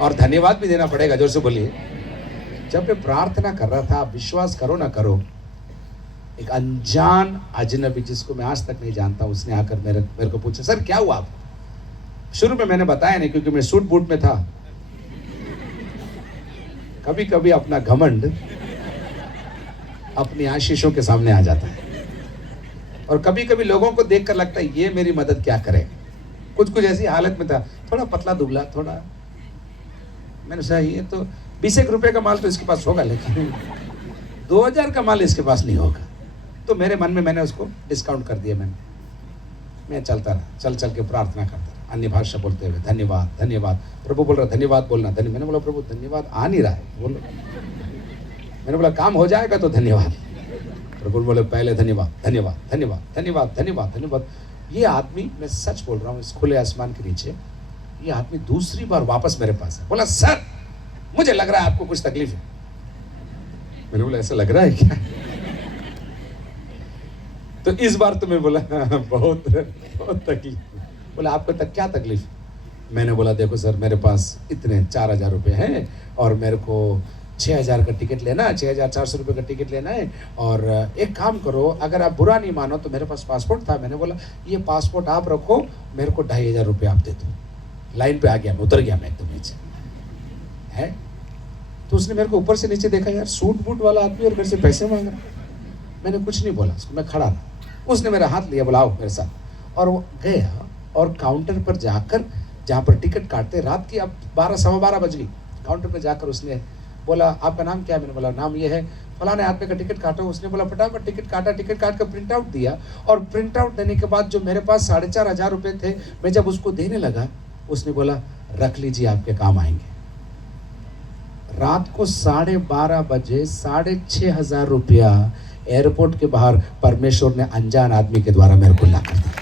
और धन्यवाद भी देना पड़ेगा, जोर से बोलिए। जब मैं प्रार्थना कर रहा था, विश्वास करो ना करो, एक अनजान अजनबी जिसको मैं आज तक नहीं जानता, उसने आकर मेरे को पूछा सर क्या हुआ आपको? शुरू में मैंने बताया नहीं क्योंकि मैं सूट बूट में था। कभी कभी अपना घमंड अपनी आशीषों के सामने आ जाता है, और कभी कभी लोगों को देखकर लगता है ये मेरी मदद क्या करे। कुछ ऐसी हालत में था, थोड़ा पतला दुबला, थोड़ा। मैंने सोचा ये तो 20 रुपए का माल तो इसके पास होगा, लेकिन 2,000 का माल इसके पास नहीं होगा। तो मेरे मन में मैंने उसको डिस्काउंट कर दिया। मैं चलता रहा, चल चल के प्रार्थना करता रहा, अन्य भाषा बोलते हुए, धन्यवाद धन्यवाद। प्रभु बोल रहा धन्यवाद बोलना, धन्यवाद। मैंने बोला प्रभु धन्यवाद आ नहीं रहा है, बोलो। मैंने बोला काम हो जाएगा तो धन्यवाद। प्रभु बोले पहले धन्यवाद धन्यवाद धन्यवाद धन्यवाद धन्यवाद धन्यवाद। ये आदमी, मैं सच बोल रहा हूँ, इस खुले आसमान के नीचे ये आदमी दूसरी बार वापस मेरे पास है। बोला सर मुझे लग रहा है आपको कुछ तकलीफ है। मैंने बोला ऐसा लग रहा है क्या? तो इस बार तो मैं बोला बहुत बहुत तकलीफ। बोला आपको तक क्या तकलीफ? मैंने बोला देखो सर मेरे पास इतने 4,000 रुपये हैं और मेरे को 6,000 का टिकट लेना है, 6,400 रुपये का टिकट लेना है। और एक काम करो, अगर आप बुरा नहीं मानो तो मेरे पास पासपोर्ट था। मैंने बोला ये पासपोर्ट आप रखो, मेरे को 2,500 रुपये आप दे दो। लाइन पे आ गया मैं, उतर गया मैं एकदम नीचे है। तो उसने मेरे को ऊपर से नीचे देखा, यार सूट बूट वाला आदमी और मेरे से पैसे मांग रहा। मैंने कुछ नहीं बोला उसको, मैं खड़ा रहा। उसने मेरा हाथ लिया, बोला आओ मेरे साथ। और वो गया और काउंटर पर जाकर, जहाँ पर टिकट काटते, रात की अब 12 सवा 12 बज गई। काउंटर पर जाकर उसने बोला आपका नाम क्या है? मैंने बोला नाम ये है, फलाने आदमी का टिकट काटो। उसने बोला फटाफट टिकट काटा, टिकट काट कर प्रिंट आउट दिया। और प्रिंट आउट देने के बाद जो मेरे पास 4,500 रुपये थे, मैं जब उसको देने लगा, उसने बोला रख लीजिए आपके काम आएंगे। रात को 12:30 बजे 6,500 रुपया एयरपोर्ट के बाहर परमेश्वर ने अनजान आदमी के द्वारा मेरे को ला कर दिया।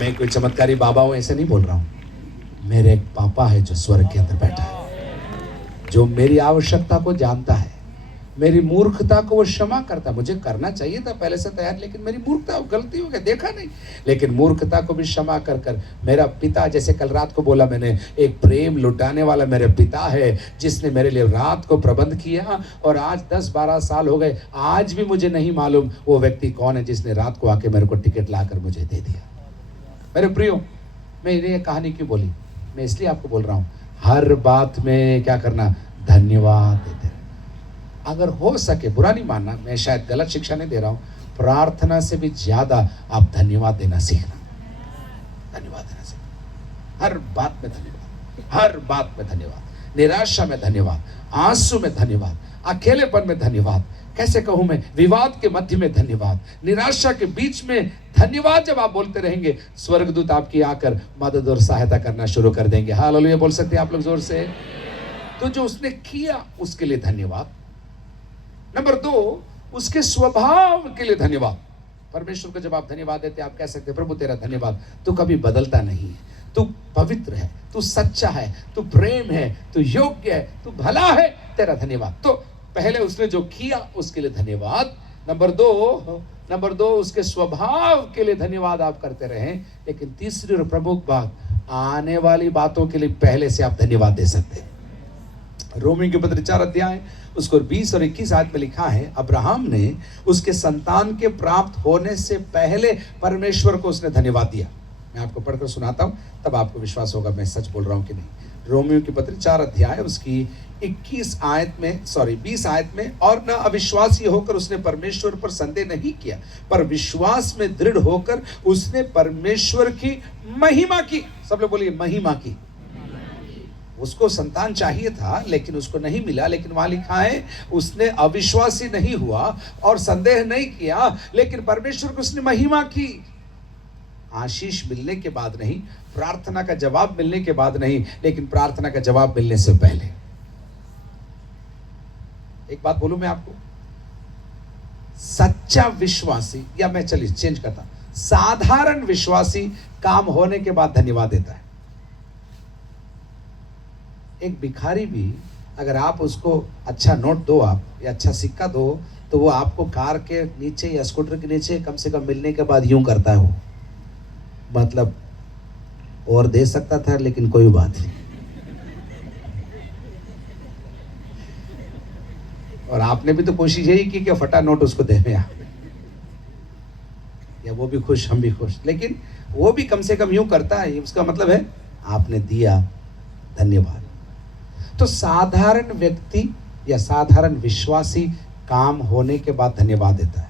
मैं कोई चमत्कारी बाबा हूं ऐसे नहीं बोल रहा हूं। मेरे एक पापा है जो स्वर्ग के अंदर बैठा है, जो मेरी आवश्यकता को जानता है, मेरी मूर्खता को वो क्षमा करता। मुझे करना चाहिए था पहले से तैयार, लेकिन मेरी मूर्खता, गलती हो गई, देखा नहीं। लेकिन मूर्खता को भी क्षमा कर कर मेरा पिता, जैसे कल रात को बोला मैंने, एक प्रेम लुटाने वाला मेरे पिता है जिसने मेरे लिए रात को प्रबंध किया। और आज 10-12 साल हो गए, आज भी मुझे नहीं मालूम वो व्यक्ति कौन है जिसने रात को आके मेरे को टिकट लाकर मुझे दे दिया। मेरे प्रियो, मैं ये कहानी क्यों बोली? मैं इसलिए आपको बोल रहा हूँ, हर बात में क्या करना? धन्यवाद देते रहे। अगर हो सके, बुरा नहीं मानना, मैं शायद गलत शिक्षा नहीं दे रहा हूँ, प्रार्थना से भी ज्यादा आप धन्यवाद देना सीखना। धन्यवाद देना सीखना, हर बात में धन्यवाद, हर बात में धन्यवाद। निराशा में धन्यवाद, आंसू में धन्यवाद, अकेलेपन में धन्यवाद, कैसे कहूं मैं, विवाद के मध्य में धन्यवाद, निराशा के बीच में धन्यवाद। जब आप बोलते रहेंगे, स्वर्गदूत आपकी आकर मदद और सहायता करना शुरू कर देंगे। हालेलुया बोल सकते हैं आप लोग जोर से? तो जो उसने किया उसके लिए धन्यवाद। नंबर 2, उसके स्वभाव के लिए धन्यवाद। परमेश्वर को जब आप धन्यवाद देते, आप कह सकते प्रभु तेरा धन्यवाद, तू कभी बदलता नहीं है, तू पवित्र है, तू सच्चा है, तू प्रेम है, तू योग्य है, तू भला है, तेरा धन्यवाद। तो पहले उसने जो किया उसके लिए धन्यवाद। नंबर दो उसके स्वभाव के लिए धन्यवाद आप करते रहें। लेकिन तीसरी और प्रमुख बात, आने वाली बातों के लिए पहले से आप धन्यवाद दे सकते हैं। रोमी के पत्र 4 अध्याय उसको 20 और 21 आयत में लिखा है, अब्राहम ने उसके संतान के प्राप्त होने से पहले परमेश्वर को उसने धन्यवाद दिया। मैं आपको पढ़कर सुनाता हूं, तब आपको विश्वास होगा मैं सच बोल रहा हूं कि नहीं। रोमियो के पत्र 4 अध्याय उसकी 20 आयत में, और न अविश्वासी होकर उसने परमेश्वर पर संदेह नहीं किया, पर विश्वास में दृढ़ होकर उसने परमेश्वर की महिमा की। सब लोग बोलिए महिमा की। उसको संतान चाहिए था लेकिन उसको नहीं मिला, लेकिन वहां लिखा है उसने अविश्वासी नहीं हुआ और संदेह नहीं किया, लेकिन परमेश्वर को उसने महिमा की। आशीष मिलने के बाद नहीं, प्रार्थना का जवाब मिलने के बाद नहीं, लेकिन प्रार्थना का जवाब मिलने से पहले। एक बात बोलूं मैं आपको, सच्चा विश्वासी, या मैं चलिए चेंज करता, साधारण विश्वासी काम होने के बाद धन्यवाद देता है। एक भिखारी भी, अगर आप उसको अच्छा नोट दो, आप या अच्छा सिक्का दो, तो वो आपको कार के नीचे या स्कूटर के नीचे कम से कम मिलने के बाद यूं करता है, वो मतलब और दे सकता था लेकिन कोई बात नहीं। और आपने भी तो कोशिश यही की कि फटा नोट उसको दे में, या वो भी खुश हम भी खुश, लेकिन वो भी कम से कम यूं करता है, उसका मतलब है आपने दिया, धन्यवाद। तो साधारण व्यक्ति या साधारण विश्वासी काम होने के बाद धन्यवाद देता है।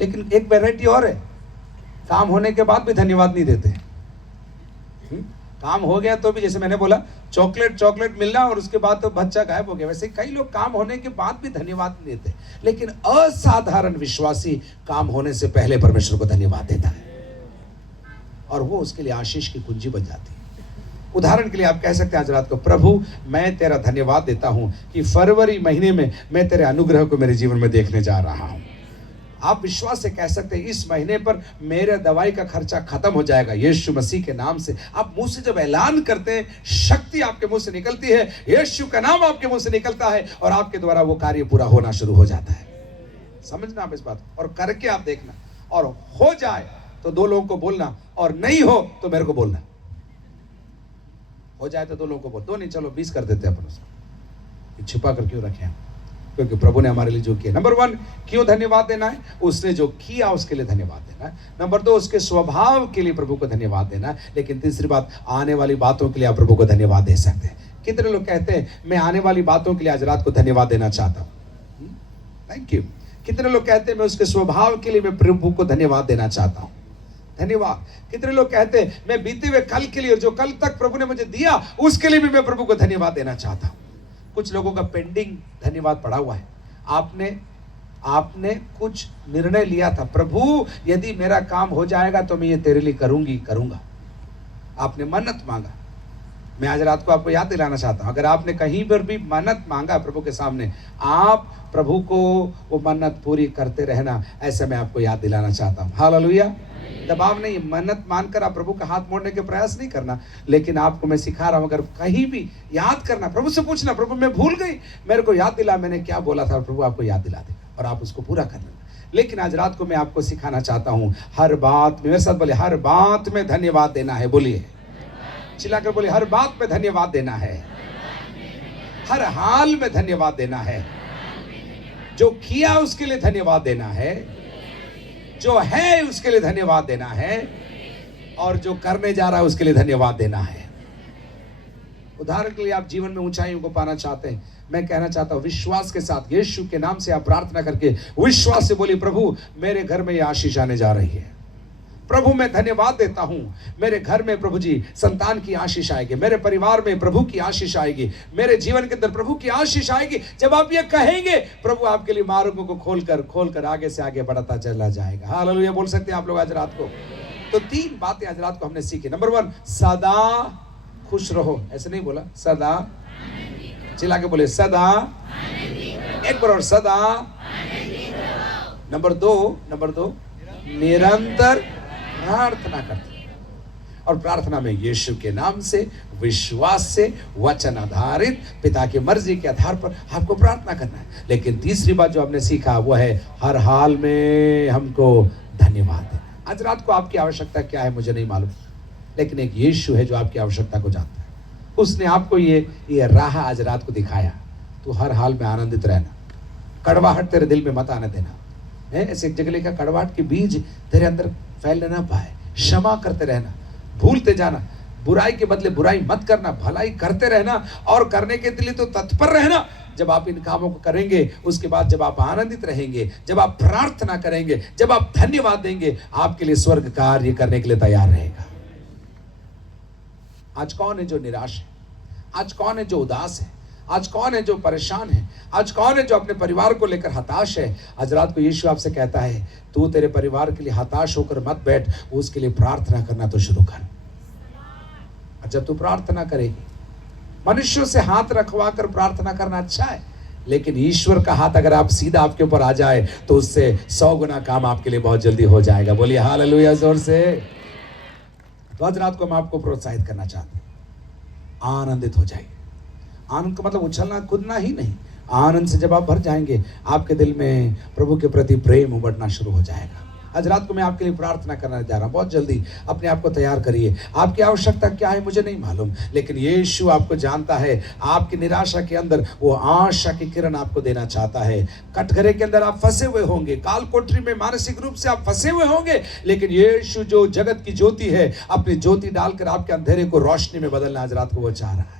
लेकिन एक वैरायटी और है, काम होने के बाद भी धन्यवाद नहीं देते। काम हो गया तो भी, जैसे मैंने बोला, चॉकलेट मिलना और उसके बाद तो बच्चा गायब हो गया, वैसे कई लोग काम होने के बाद भी धन्यवाद नहीं देते। लेकिन असाधारण विश्वासी काम होने से पहले परमेश्वर को धन्यवाद देता है और वो उसके लिए आशीष की कुंजी बन जाती है। उदाहरण के लिए आप कह सकते हैं आज रात को, प्रभु मैं तेरा धन्यवाद देता हूं कि फरवरी महीने में मैं तेरे अनुग्रह को मेरे जीवन में देखने जा रहा हूं। आप विश्वास से कह सकते हैं, इस महीने पर मेरे दवाई का खर्चा खत्म हो जाएगा यीशु मसीह के नाम से। आप मुंह से जब ऐलान करते हैं, शक्ति आपके मुंह से निकलती है, यीशु का नाम आपके मुंह से निकलता है और आपके द्वारा वो कार्य पूरा होना शुरू हो जाता है। समझना आप इस बात को, और करके आप देखना, और हो जाए तो 2 लोगों को बोलना, और नहीं हो तो मेरे को बोलना। हो जाए तो 2 लोगों को बोल, 2 नहीं, चलो 20 कर देते अपन उसको, छिपा कर क्यों रखे हम? क्योंकि प्रभु ने हमारे लिए जो किया। नंबर 1, क्यों धन्यवाद देना है? उसने जो किया उसके लिए धन्यवाद देना है। नंबर 2, उसके स्वभाव के लिए प्रभु को धन्यवाद देना है। लेकिन तीसरी बात, आने वाली बातों के लिए आप प्रभु को धन्यवाद दे सकते हैं। कितने लोग कहते हैं मैं आने वाली बातों के लिए आज रात को धन्यवाद देना चाहता हूं? Thank you. कितने लोग कहते हैं मैं उसके स्वभाव के लिए मैं प्रभु को धन्यवाद देना चाहता हूं? धन्यवाद। कितने लोग कहते हैं मैं बीते हुए कल के लिए, जो कल तक प्रभु ने मुझे दिया उसके लिए भी मैं प्रभु को धन्यवाद देना चाहता हूं। कुछ लोगों का पेंडिंग धन्यवाद पड़ा हुआ है। आपने कुछ निर्णय लिया था, प्रभु यदि मेरा काम हो जाएगा तो मैं ये तेरे लिए करूंगा। आपने मन्नत मांगा। मैं आज रात को आपको याद दिलाना चाहता हूं, अगर आपने कहीं पर भी मन्नत मांगा प्रभु के सामने, आप प्रभु को वो मन्नत पूरी करते रहना, ऐसा मैं आपको याद दिलाना चाहता हूं। हालेलुया। दबाव नहीं, मन्नत मानकर आप प्रभु का हाथ मोड़ने के प्रयास नहीं करना। लेकिन आपको मैं सिखा रहा हूं, अगर कहीं भी याद करना, प्रभु से पूछना, प्रभु मैं भूल गई, मेरे को याद दिला, मैंने क्या बोला था, प्रभु आपको याद दिला दे और आप उसको पूरा कर लेना। लेकिन आज रात को मैं आपको सिखाना चाहता हूं, हर बात में, मेरे साथ बोले, हर बात में धन्यवाद देना है। बोलिए, चिल्लाकर बोलिए, हर बात में धन्यवाद देना है, हर हाल में धन्यवाद देना है। जो किया उसके लिए धन्यवाद देना है, जो है उसके लिए धन्यवाद देना है, और जो करने जा रहा है उसके लिए धन्यवाद देना है। उदाहरण के लिए आप जीवन में ऊंचाइयों को पाना चाहते हैं, मैं कहना चाहता हूं विश्वास के साथ यीशु के नाम से आप प्रार्थना करके विश्वास से बोलिए, प्रभु मेरे घर में ये आशीष आने जा रही है। प्रभु मैं धन्यवाद देता हूं, मेरे घर में प्रभु जी संतान की आशीष आएगी, मेरे परिवार में प्रभु की आशीष आएगी, मेरे जीवन के अंदर प्रभु की आशीष आएगी। जब आप ये कहेंगे, प्रभु आपके लिए मार्गों को खोलकर आगे से आगे बढ़ता चला जाएगा। हालेलुया बोल सकते हैं आप लोग आज रात को। तो 3 बातें आज रात को हमने सीखी। नंबर 1, सदा खुश रहो। ऐसे नहीं बोला, सदा, चिल्ला के बोले, सदा, एक बार और, सदा। नंबर 2, निरंतर प्रार्थना करते, और प्रार्थना में यीशु के नाम से, विश्वास से, वचन आधारित, पिता की मर्जी के आधार पर आपको प्रार्थना करना है। लेकिन तीसरी बात जो हमने सीखा वो है हर हाल में हमको धन्यवाद देना। आज रात को आपकी आवश्यकता क्या है मुझे नहीं मालूम, लेकिन एक यीशु है जो आपकी आवश्यकता को जानता है। उसने आपको ये राह आज रात को दिखाया। तू हर हाल में आनंदित रहना, कड़वाहट तेरे दिल में मत आने देना। ऐसे एक जगह का कड़वाहट के बीज तेरे अंदर फैलने ना पाए। क्षमा करते रहना, भूलते जाना, बुराई के बदले बुराई मत करना, भलाई करते रहना, और करने के लिए तो तत्पर रहना। जब आप इन कामों को करेंगे, उसके बाद जब आप आनंदित रहेंगे, जब आप प्रार्थना करेंगे, जब आप धन्यवाद देंगे, आपके लिए स्वर्ग कार्य करने के लिए तैयार रहेगा। आज कौन है जो निराश है? आज कौन है जो उदास है? आज कौन है जो परेशान है? आज कौन है जो अपने परिवार को लेकर हताश है? आज रात को यीशु आपसे कहता है, तू तेरे परिवार के लिए हताश होकर मत बैठ, उसके लिए प्रार्थना करना तो शुरू कर। और जब तू प्रार्थना करेगी, मनुष्यों से हाथ रखवा कर प्रार्थना करना अच्छा है, लेकिन ईश्वर का हाथ अगर आप सीधा आपके ऊपर आ जाए तो उससे 100 गुना काम आपके लिए बहुत जल्दी हो जाएगा। बोलिए हालेलुया जोर से। तो आज रात को हम आपको प्रोत्साहित करना चाहते हैं, आनंदित हो जाइए। आनंद का मतलब उछलना कूदना ही नहीं। आनंद से जब आप भर जाएंगे, आपके दिल में प्रभु के प्रति प्रेम उमड़ना शुरू हो जाएगा। आज रात को मैं आपके लिए प्रार्थना करने जा रहा हूं। बहुत जल्दी अपने आप को तैयार करिए। आपकी आवश्यकता क्या है मुझे नहीं मालूम, लेकिन यीशु आपको जानता है। आपकी निराशा के अंदर वो आशा की किरण आपको देना चाहता है। कटघरे के अंदर आप फंसे हुए होंगे, काल कोठरी में मानसिक रूप से आप फंसे हुए होंगे, लेकिन यीशु जो जगत की ज्योति है, अपनी ज्योति डालकर आपके अंधेरे को रोशनी में बदलना आज रात को वो चाह रहा है।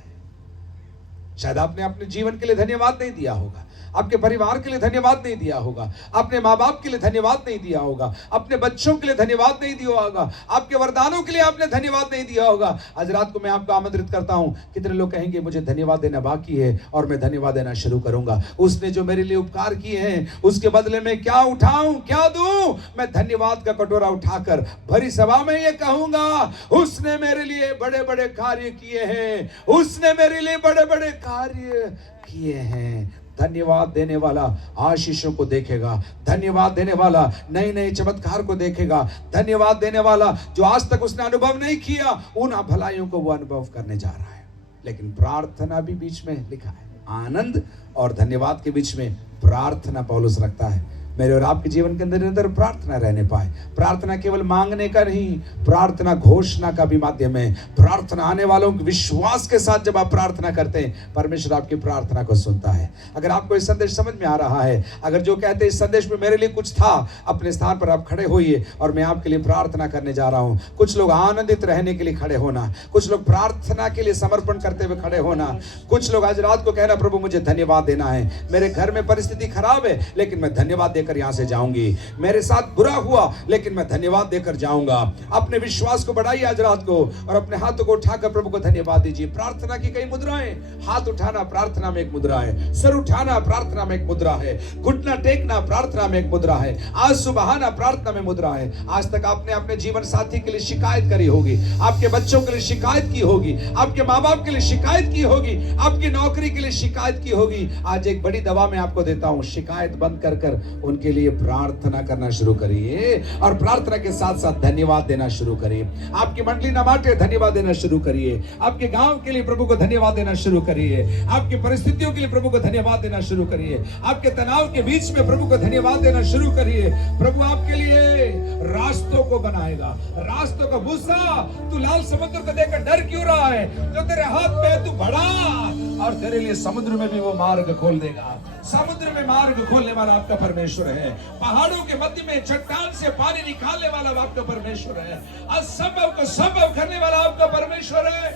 शायद आपने अपने जीवन के लिए धन्यवाद नहीं दिया होगा, आपके परिवार के लिए धन्यवाद नहीं दिया होगा, अपने माँ बाप के लिए धन्यवाद नहीं दिया होगा, अपने बच्चों के लिए धन्यवाद नहीं दिया होगा, आपके वरदानों के लिए आपने धन्यवाद नहीं दिया होगा। आज रात को मैं आपको आमंत्रित करता हूं, कितने लोग कहेंगे मुझे धन्यवाद देना बाकी है और मैं धन्यवाद देना शुरू करूंगा। उसने जो मेरे लिए उपकार किए हैं उसके बदले में क्या उठाऊं, क्या दूं? मैं धन्यवाद का कटोरा उठाकर भरी सभा में ये कहूंगा, उसने मेरे लिए बड़े बड़े कार्य किए हैं, उसने मेरे लिए बड़े बड़े कार्य किए हैं। धन्यवाद देने वाला आशीषों को देखेगा, धन्यवाद देने वाला नए नए चमत्कार को देखेगा, धन्यवाद देने वाला जो आज तक उसने अनुभव नहीं किया उन भलाइयों को वो अनुभव करने जा रहा है। लेकिन प्रार्थना भी बीच में लिखा है, आनंद और धन्यवाद के बीच में प्रार्थना पौलुस रखता है। मेरे और आपके जीवन के अंदर निरंतर प्रार्थना रहने पाए। प्रार्थना केवल मांगने का नहीं, प्रार्थना घोषणा का भी माध्यम है। प्रार्थना आने वालों के विश्वास के साथ जब आप प्रार्थना करते हैं, परमेश्वर आपकी प्रार्थना को सुनता है। अगर आपको इस संदेश समझ में आ रहा है, अगर जो कहते हैं इस संदेश में मेरे लिए कुछ था, अपने स्थान पर आप खड़े होइए और मैं आपके लिए प्रार्थना करने जा रहा हूं। कुछ लोग आनंदित रहने के लिए खड़े होना, कुछ लोग प्रार्थना के लिए समर्पण करते हुए खड़े होना, कुछ लोग आज रात को कहना प्रभु मुझे धन्यवाद देना है, मेरे घर में परिस्थिति खराब है लेकिन मैं धन्यवाद देकर यहां से जाऊंगी, मेरे साथ बुरा हुआ लेकिन मैं धन्यवाद देकर जाऊंगा। अपने विश्वास को बढ़ाइए आज रात को और अपने हाथों को उठाकर प्रभु को धन्यवाद दीजिए। प्रार्थना की कई मुद्राएं, हाथ उठाना प्रार्थना में एक मुद्रा है, सर उठाना प्रार्थना में एक मुद्रा है, घुटना टेकना प्रार्थना में एक मुद्रा है, आंसू बहाना प्रार्थना में मुद्रा है। आज तक आपने अपने जीवन साथी के लिए शिकायत करी होगी, आपके बच्चों के लिए शिकायत की होगी, आपके माँ बाप के लिए शिकायत की होगी, आपकी नौकरी के लिए शिकायत की होगी। आज एक बड़ी दवा मैं आपको देता हूं, शिकायत बंद कर उनके लिए प्रार्थना करना शुरू करिए और प्रार्थना के साथ साथ धन्यवाद देना शुरू करिए। आपकी मंडली नमाटे धन्यवाद देना शुरू करिए, आपके गांव के लिए प्रभु को धन्यवाद देना शुरू करिए, आपकी परिस्थितियों के लिए प्रभु को धन्यवाद देना शुरू करिए, आपके तनाव के बीच में प्रभु को धन्यवाद देना शुरू करिए। प्रभु आपके लिए रास्तों को बनाएगा, रास्तों का भूसा। तू लाल समुद्र को देखकर डर क्यों रहा है? जो तेरे हाथ में तू बढ़ा और तेरे लिए समुद्र में भी वो मार्ग खोल देगा। समुद्र में मार्ग खोलने वाला आपका परमेश्वर है, पहाड़ों के मध्य में चट्टान से पानी निकालने वाला आपका परमेश्वर है, असंभव को संभव करने वाला आपका परमेश्वर है।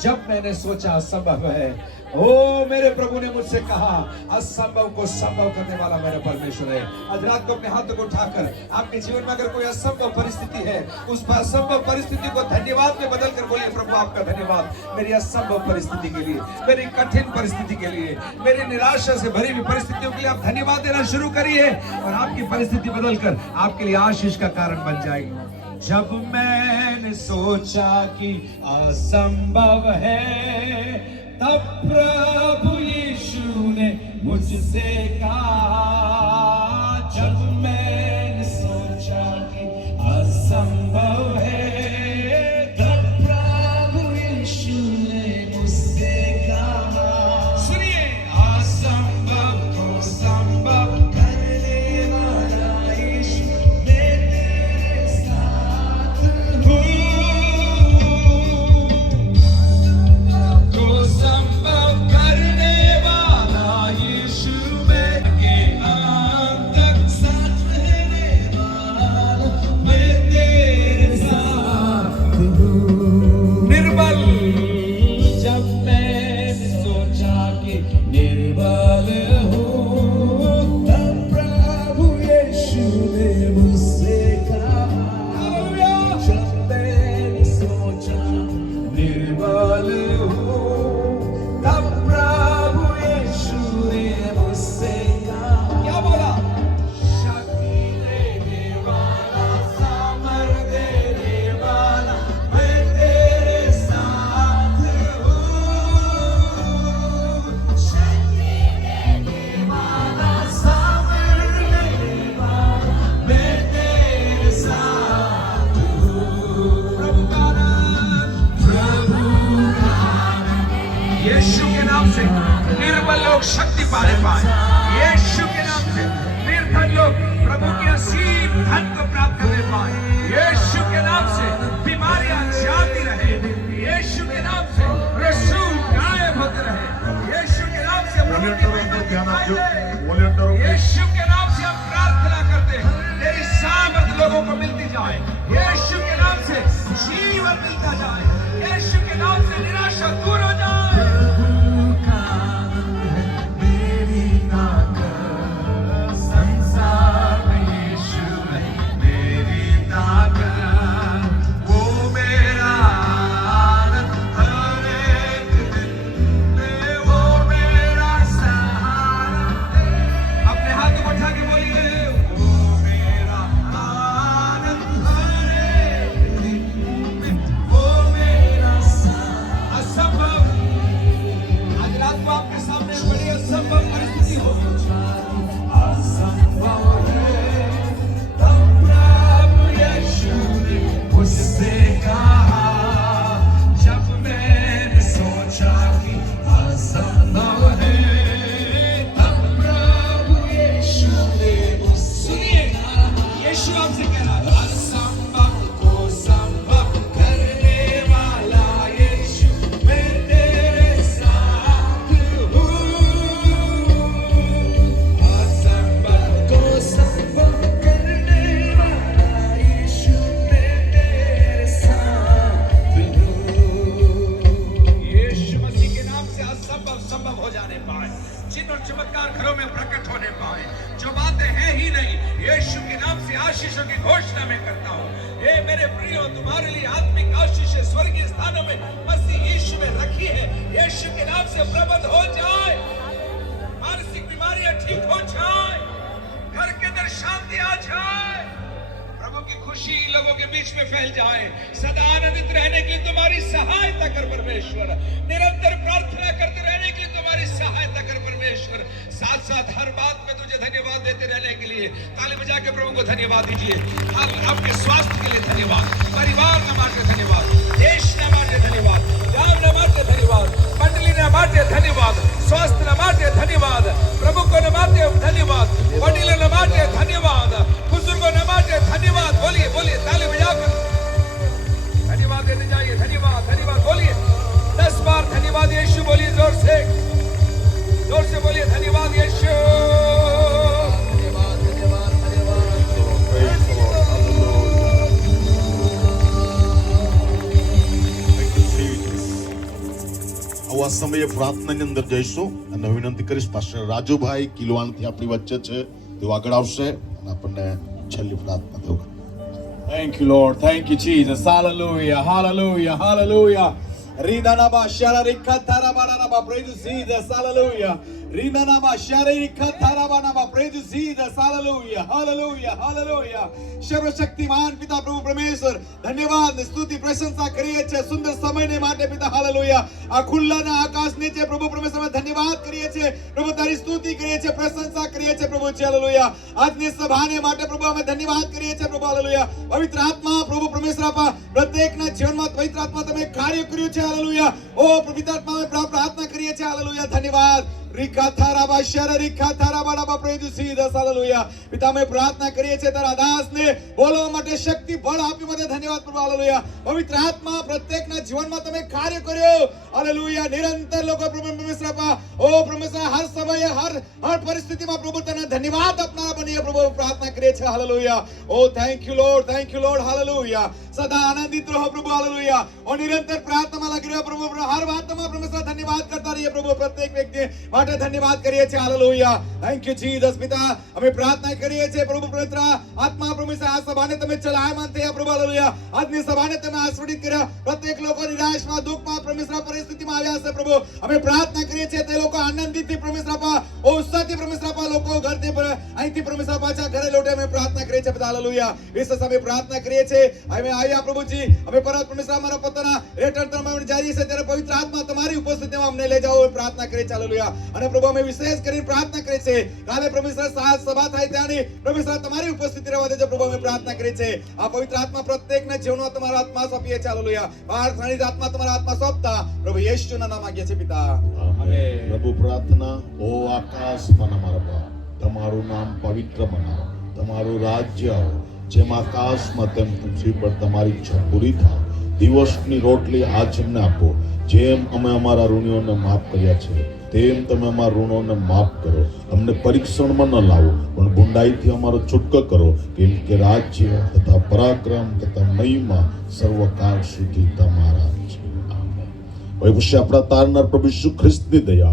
जब मैंने सोचा असंभव है, ओ मेरे प्रभु ने मुझसे कहा असंभव को संभव करने वाला मेरा परमेश्वर है। आज रात को अपने हाथों को उठाकर आपके जीवन में अगर कोई असंभव परिस्थिति है, उस असंभव परिस्थिति को धन्यवाद में बदल कर बोलिए प्रभु आपका धन्यवाद मेरी असंभव परिस्थिति के लिए, मेरी कठिन परिस्थिति के लिए, मेरी निराशा से भरी हुई परिस्थितियों के लिए आप धन्यवाद देना शुरू करिए और आपकी परिस्थिति बदलकर आपके लिए आशीष का कारण बन जाएगी। जब मैंने सोचा कि असंभव है, तब प्रभु यीशु ने मुझसे कहा। जब मैंने सोचा कि असंभव है, तब प्रभु यीशु ने मुझसे कहा। सुनिए, असंभव को संभव करने वाला यीशु मेरे साथ हो। निर्बल लोग शक्ति पाने पाए, यीशु के नाम से निर्धन लोग प्रभु की असीम धन को प्राप्त करने पाए, यीशु के नाम से बीमारियां जाती रहे, यीशु के नाम से रसूल गायब होते रहे, यीशु के नाम से प्रभु की महिमा, यीशु के नाम से हम प्रार्थना करते हैं। तेरी सामर्थ लोगों लोगों को मिलती जाए, यीशु के नाम से जीवन मिलता जाए, यीशु के नाम से निराशा दूर हो जाए। मेरी ताकत संसार में यीशु है, मेरी ताकत वो मेरा आनंद हर एक दिन में, वो मेरा सहारा है। अपने हाथों को उठा के बोलिए, वो मेरा आनंद हर एक दिन में, वो मेरा सहारा। असंभव, आज रात को आपके सामने एक बड़ी असंभव परिस्थिति हो, असंभव है, तब प्रभु यीशु ने मुझसे कहा, जब मैंने सोचा कि असंभव है, तब प्रभु यीशु ने मुझसे कहा। यीशु आपसे कह रहा है, असंभव को संभव करने वाला यीशु, मैं तेरे साथ हूँ। असंभव को संभव करने वाला यीशु, मैं तेरे साथ हूँ। यीशु मसीह के नाम से असंभव संभव हो जाने पाए, चिन्ह और चमत्कार घरों में प्रकट होने पाए, जो बातें हैं ही नहीं, यीशु के नाम से आशीषों की घोषणा मैं करता हूँ। हे मेरे प्रियो, तुम्हारे लिए आत्मिक आशीष स्वर्गीय स्थानों में मसीह यीशु में रखी है। यीशु के नाम से प्रबल हो जाए, मानसिक बीमारियां ठीक हो जाए, घर के अंदर शांति आ जाए, प्रभु की खुशी लोगों के बीच में फैल जाए। सदा आनंदित रहने के लिए तुम्हारी सहायता कर परमेश्वर, निरंतर प्रार्थना करते रहने के लिए तुम्हारी सहायता कर परमेश्वर, साथ साथ हर बात में तुझे धन्यवाद देते रहने के लिए ताली बजा के प्रभु को धन्यवाद दीजिए। आपके स्वास्थ्य के लिए धन्यवाद, परिवार न માટે धन्यवाद, देश न માટે धन्यवाद, गांव न માટે धन्यवाद, मंडली न માટે धन्यवाद, स्वास्थ्य न માટે धन्यवाद, प्रभु को न માટે धन्यवाद, वडीलों न માટે धन्यवाद, बुजुर्गों न માટે धन्यवाद। बोलिए बोलिए, ताली बजाकर धन्यवाद देते जाइए। धन्यवाद धन्यवाद बोलिए, 10 बार धन्यवाद यीशु बोलिए, जोर से बोलिए, धन्यवाद यीशु। धन्यवाद धन्यवाद धन्यवाद। Praise the Lord. Hallelujah. Thank you, Jesus. આવા સમયે પ્રાર્થનાની અંદર જઈશું અને વિનંતી કરીશ પાસ્ટર રાજુભાઈ કિલવાણથી આપણી વચ્ચે છે, તેઓ આગળ આવશે અને આપણને છેલ્લી પ્રાર્થના દેવું. Thank you, Lord. Thank you, Jesus. Hallelujah. Hallelujah. Hallelujah. Rinanaba shararika tarabanaba. Praise you, Jesus. Hallelujah. Rinanaba shararika tarabanaba. Praise you, Jesus. Hallelujah. Hallelujah. Hallelujah. સર્વશક્તિમાન પિતા પ્રભુ પરમેશ્વર, ધન્યવાદ ને સ્તુતિ પ્રશંસા કરીએ છીએ સુંદર સમયને માટે પિતા. હાલેલુયા. આ ખુલ્લાના આકાશ નીચે પ્રભુ પરમેશ્વર અમે ધન્યવાદ કરીએ છીએ પ્રભુ, તારી સ્તુતિ કરીએ છીએ, પ્રશંસા કરીએ છીએ પ્રભુ. હાલેલુયા. આજની સભાને માટે પ્રભુ અમે ધન્યવાદ કરીએ છીએ પ્રભુ. હાલેલુયા. પવિત્ર આત્મા પ્રભુ પરમેશ્વર આપા પ્રત્યેકના જીવનમાં પવિત્ર આત્મા તમે કાર્ય કર્યું છે. હાલેલુયા. ઓ પવિત્ર આત્મા અમે પ્રાર્થના કરીએ છીએ. હાલેલુયા. ધન્યવાદ. રિકા થારાબા શર રિકા થારાબાના પ્રેજ સીધા. હાલેલુયા. પિતા અમે પ્રાર્થના કરીએ છીએ તારા દાસને બોલવા માટે શક્તિ બળ આપ્યું માટે ધન્યવાદ પ્રભુ. હાલેલુયા. પવિત્ર આત્મા પ્રત્યેકના જીવનમાં તમે કાર્ય કર્યો. હાલેલુયા. નિરંતર લોકો પ્રભુ પરમેશ્વર આપા, ઓ પરમેશ્વર હર સમયે હર પરિસ્થિતિમાં પ્રભુ તને ધન્યવાદ આપનારા બનીએ પ્રભુ. પ્રાર્થના કરીએ છીએ. Hallelujah. Oh thank you Lord, thank you Lord. Hallelujah. સદા આનંદિત રહો પ્રભુ. હાલેલુયા. ઓ નિરંતર પ્રાર્થનામાં લાગી રહ્યો પ્રભુ. હર વાતમાં પરમેશ્વર ધન્યવાદ કરતા રહીએ પ્રભુ. પ્રત્યેક વ્યક્તિ માટે ધન્યવાદ કરીએ છીએ. હાલેલુયા. Thank you Jesus. પિતા અમે પ્રાર્થના કરીએ છીએ પ્રભુ પવિત્ર આત્મા પરમેશ્વર આ સભાને તમે ચલાયમાન થયા પ્રભુ. હાલેલુયા. આજની સભાને તમે આશીર્વાદિત કર્યા. પ્રત્યેક લોકો નિરાશમાં દુઃખમાં પરમેશ્વર પરિસ્થિતિમાં આવ્યા છે પ્રભુ. અમે પ્રાર્થના કરીએ છીએ તે લોકો આનંદિતથી પરમેશ્વર આપા, ઉત્સાહથી પરમેશ્વર આપા, લોકો ઘરથી અહીંથી પરમેશ્વર પાછા ઘરે લौटे અમે પ્રાર્થના કરીએ છીએ પિતા. હાલેલુયા. વિશેષ અમે પ્રાર્થના કરીએ છીએ અમે આવ્યા પ્રભુજી, અમે પરત પરમેશ્વર અમારા પોતાના રિટર્ન તમારે જઈએ છે ત્યારે પવિત્ર આત્મા તમારી ઉપસ્થિતિમાં અમને લઈ જાઓ પ્રાર્થના કરીએ છીએ. હાલેલુયા. અને પ્રભુ અમે વિશેષ કરીને પ્રાર્થના કરીએ છીએ કાલે પરમેશ્વર સભા થાય ત્યાંની પરમેશ્વર તમારી ઉપસ્થિતિ રહેવા દેજો પ્રભુ. અમે પ્રાર્થના કરીએ છીએ આ પવિત્ર આત્મા પ્રત્યેકના જીવનમાં તમારા આત્મા સોંપીએ છીએ. હાલેલુયા. બહાર થવાની આત્મા તમારા આત્મા સોંપતા પ્રભુ યેશુના નામ માગીએ છીએ પિતા. આમેન. પ્રભુ પ્રાર્થના, ઓ આકાશમાં અમારા બાપ, તમારું નામ પવિત્ર બનાવો, તમારું રાજ્ય આવો, જેમ આકાશમાં તેમ પૃથ્વી પર તમારી ઈચ્છા પૂરી થાય. દિવસની રોટલી આજ અમને આપો, જેમ અમે અમારા ઋણીઓને માફ કર્યા છે તેમ તમે અમારા ઋણોને માફ કરો, અમને પરીક્ષણમાં ન લાવો પણ બુંડાઈથી અમારો છૂટકો કરો, કેમ કે રાજ્ય તથા પરાક્રમ તથા મહિમા સર્વકાળ સુધી તમારા છે. આમેન. હવે પછી આપણા તારનાર પ્રભુ ઈસુ ખ્રિસ્તની દયા,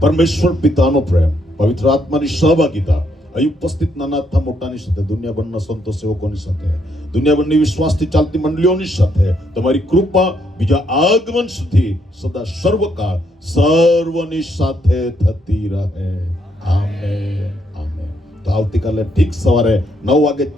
પરમેશ્વર પિતાનો પ્રેમ, પવિત્ર આત્માની સહભાગિતા અહીં ઉપસ્થિત નાના મોટાની સાથે, દુનિયાભરના સંતો સેવકોની સાથે, દુનિયાભરની વિશ્વાસથી ચાલતી મંડળીઓની સાથે તમારી કૃપા બીજા આગમન સુધી સદા સર્વકાળ સર્વની સાથે થતી રહે. આમેન. આમેન. તો આવતીકાલે ઠીક સવારે 9 વાગે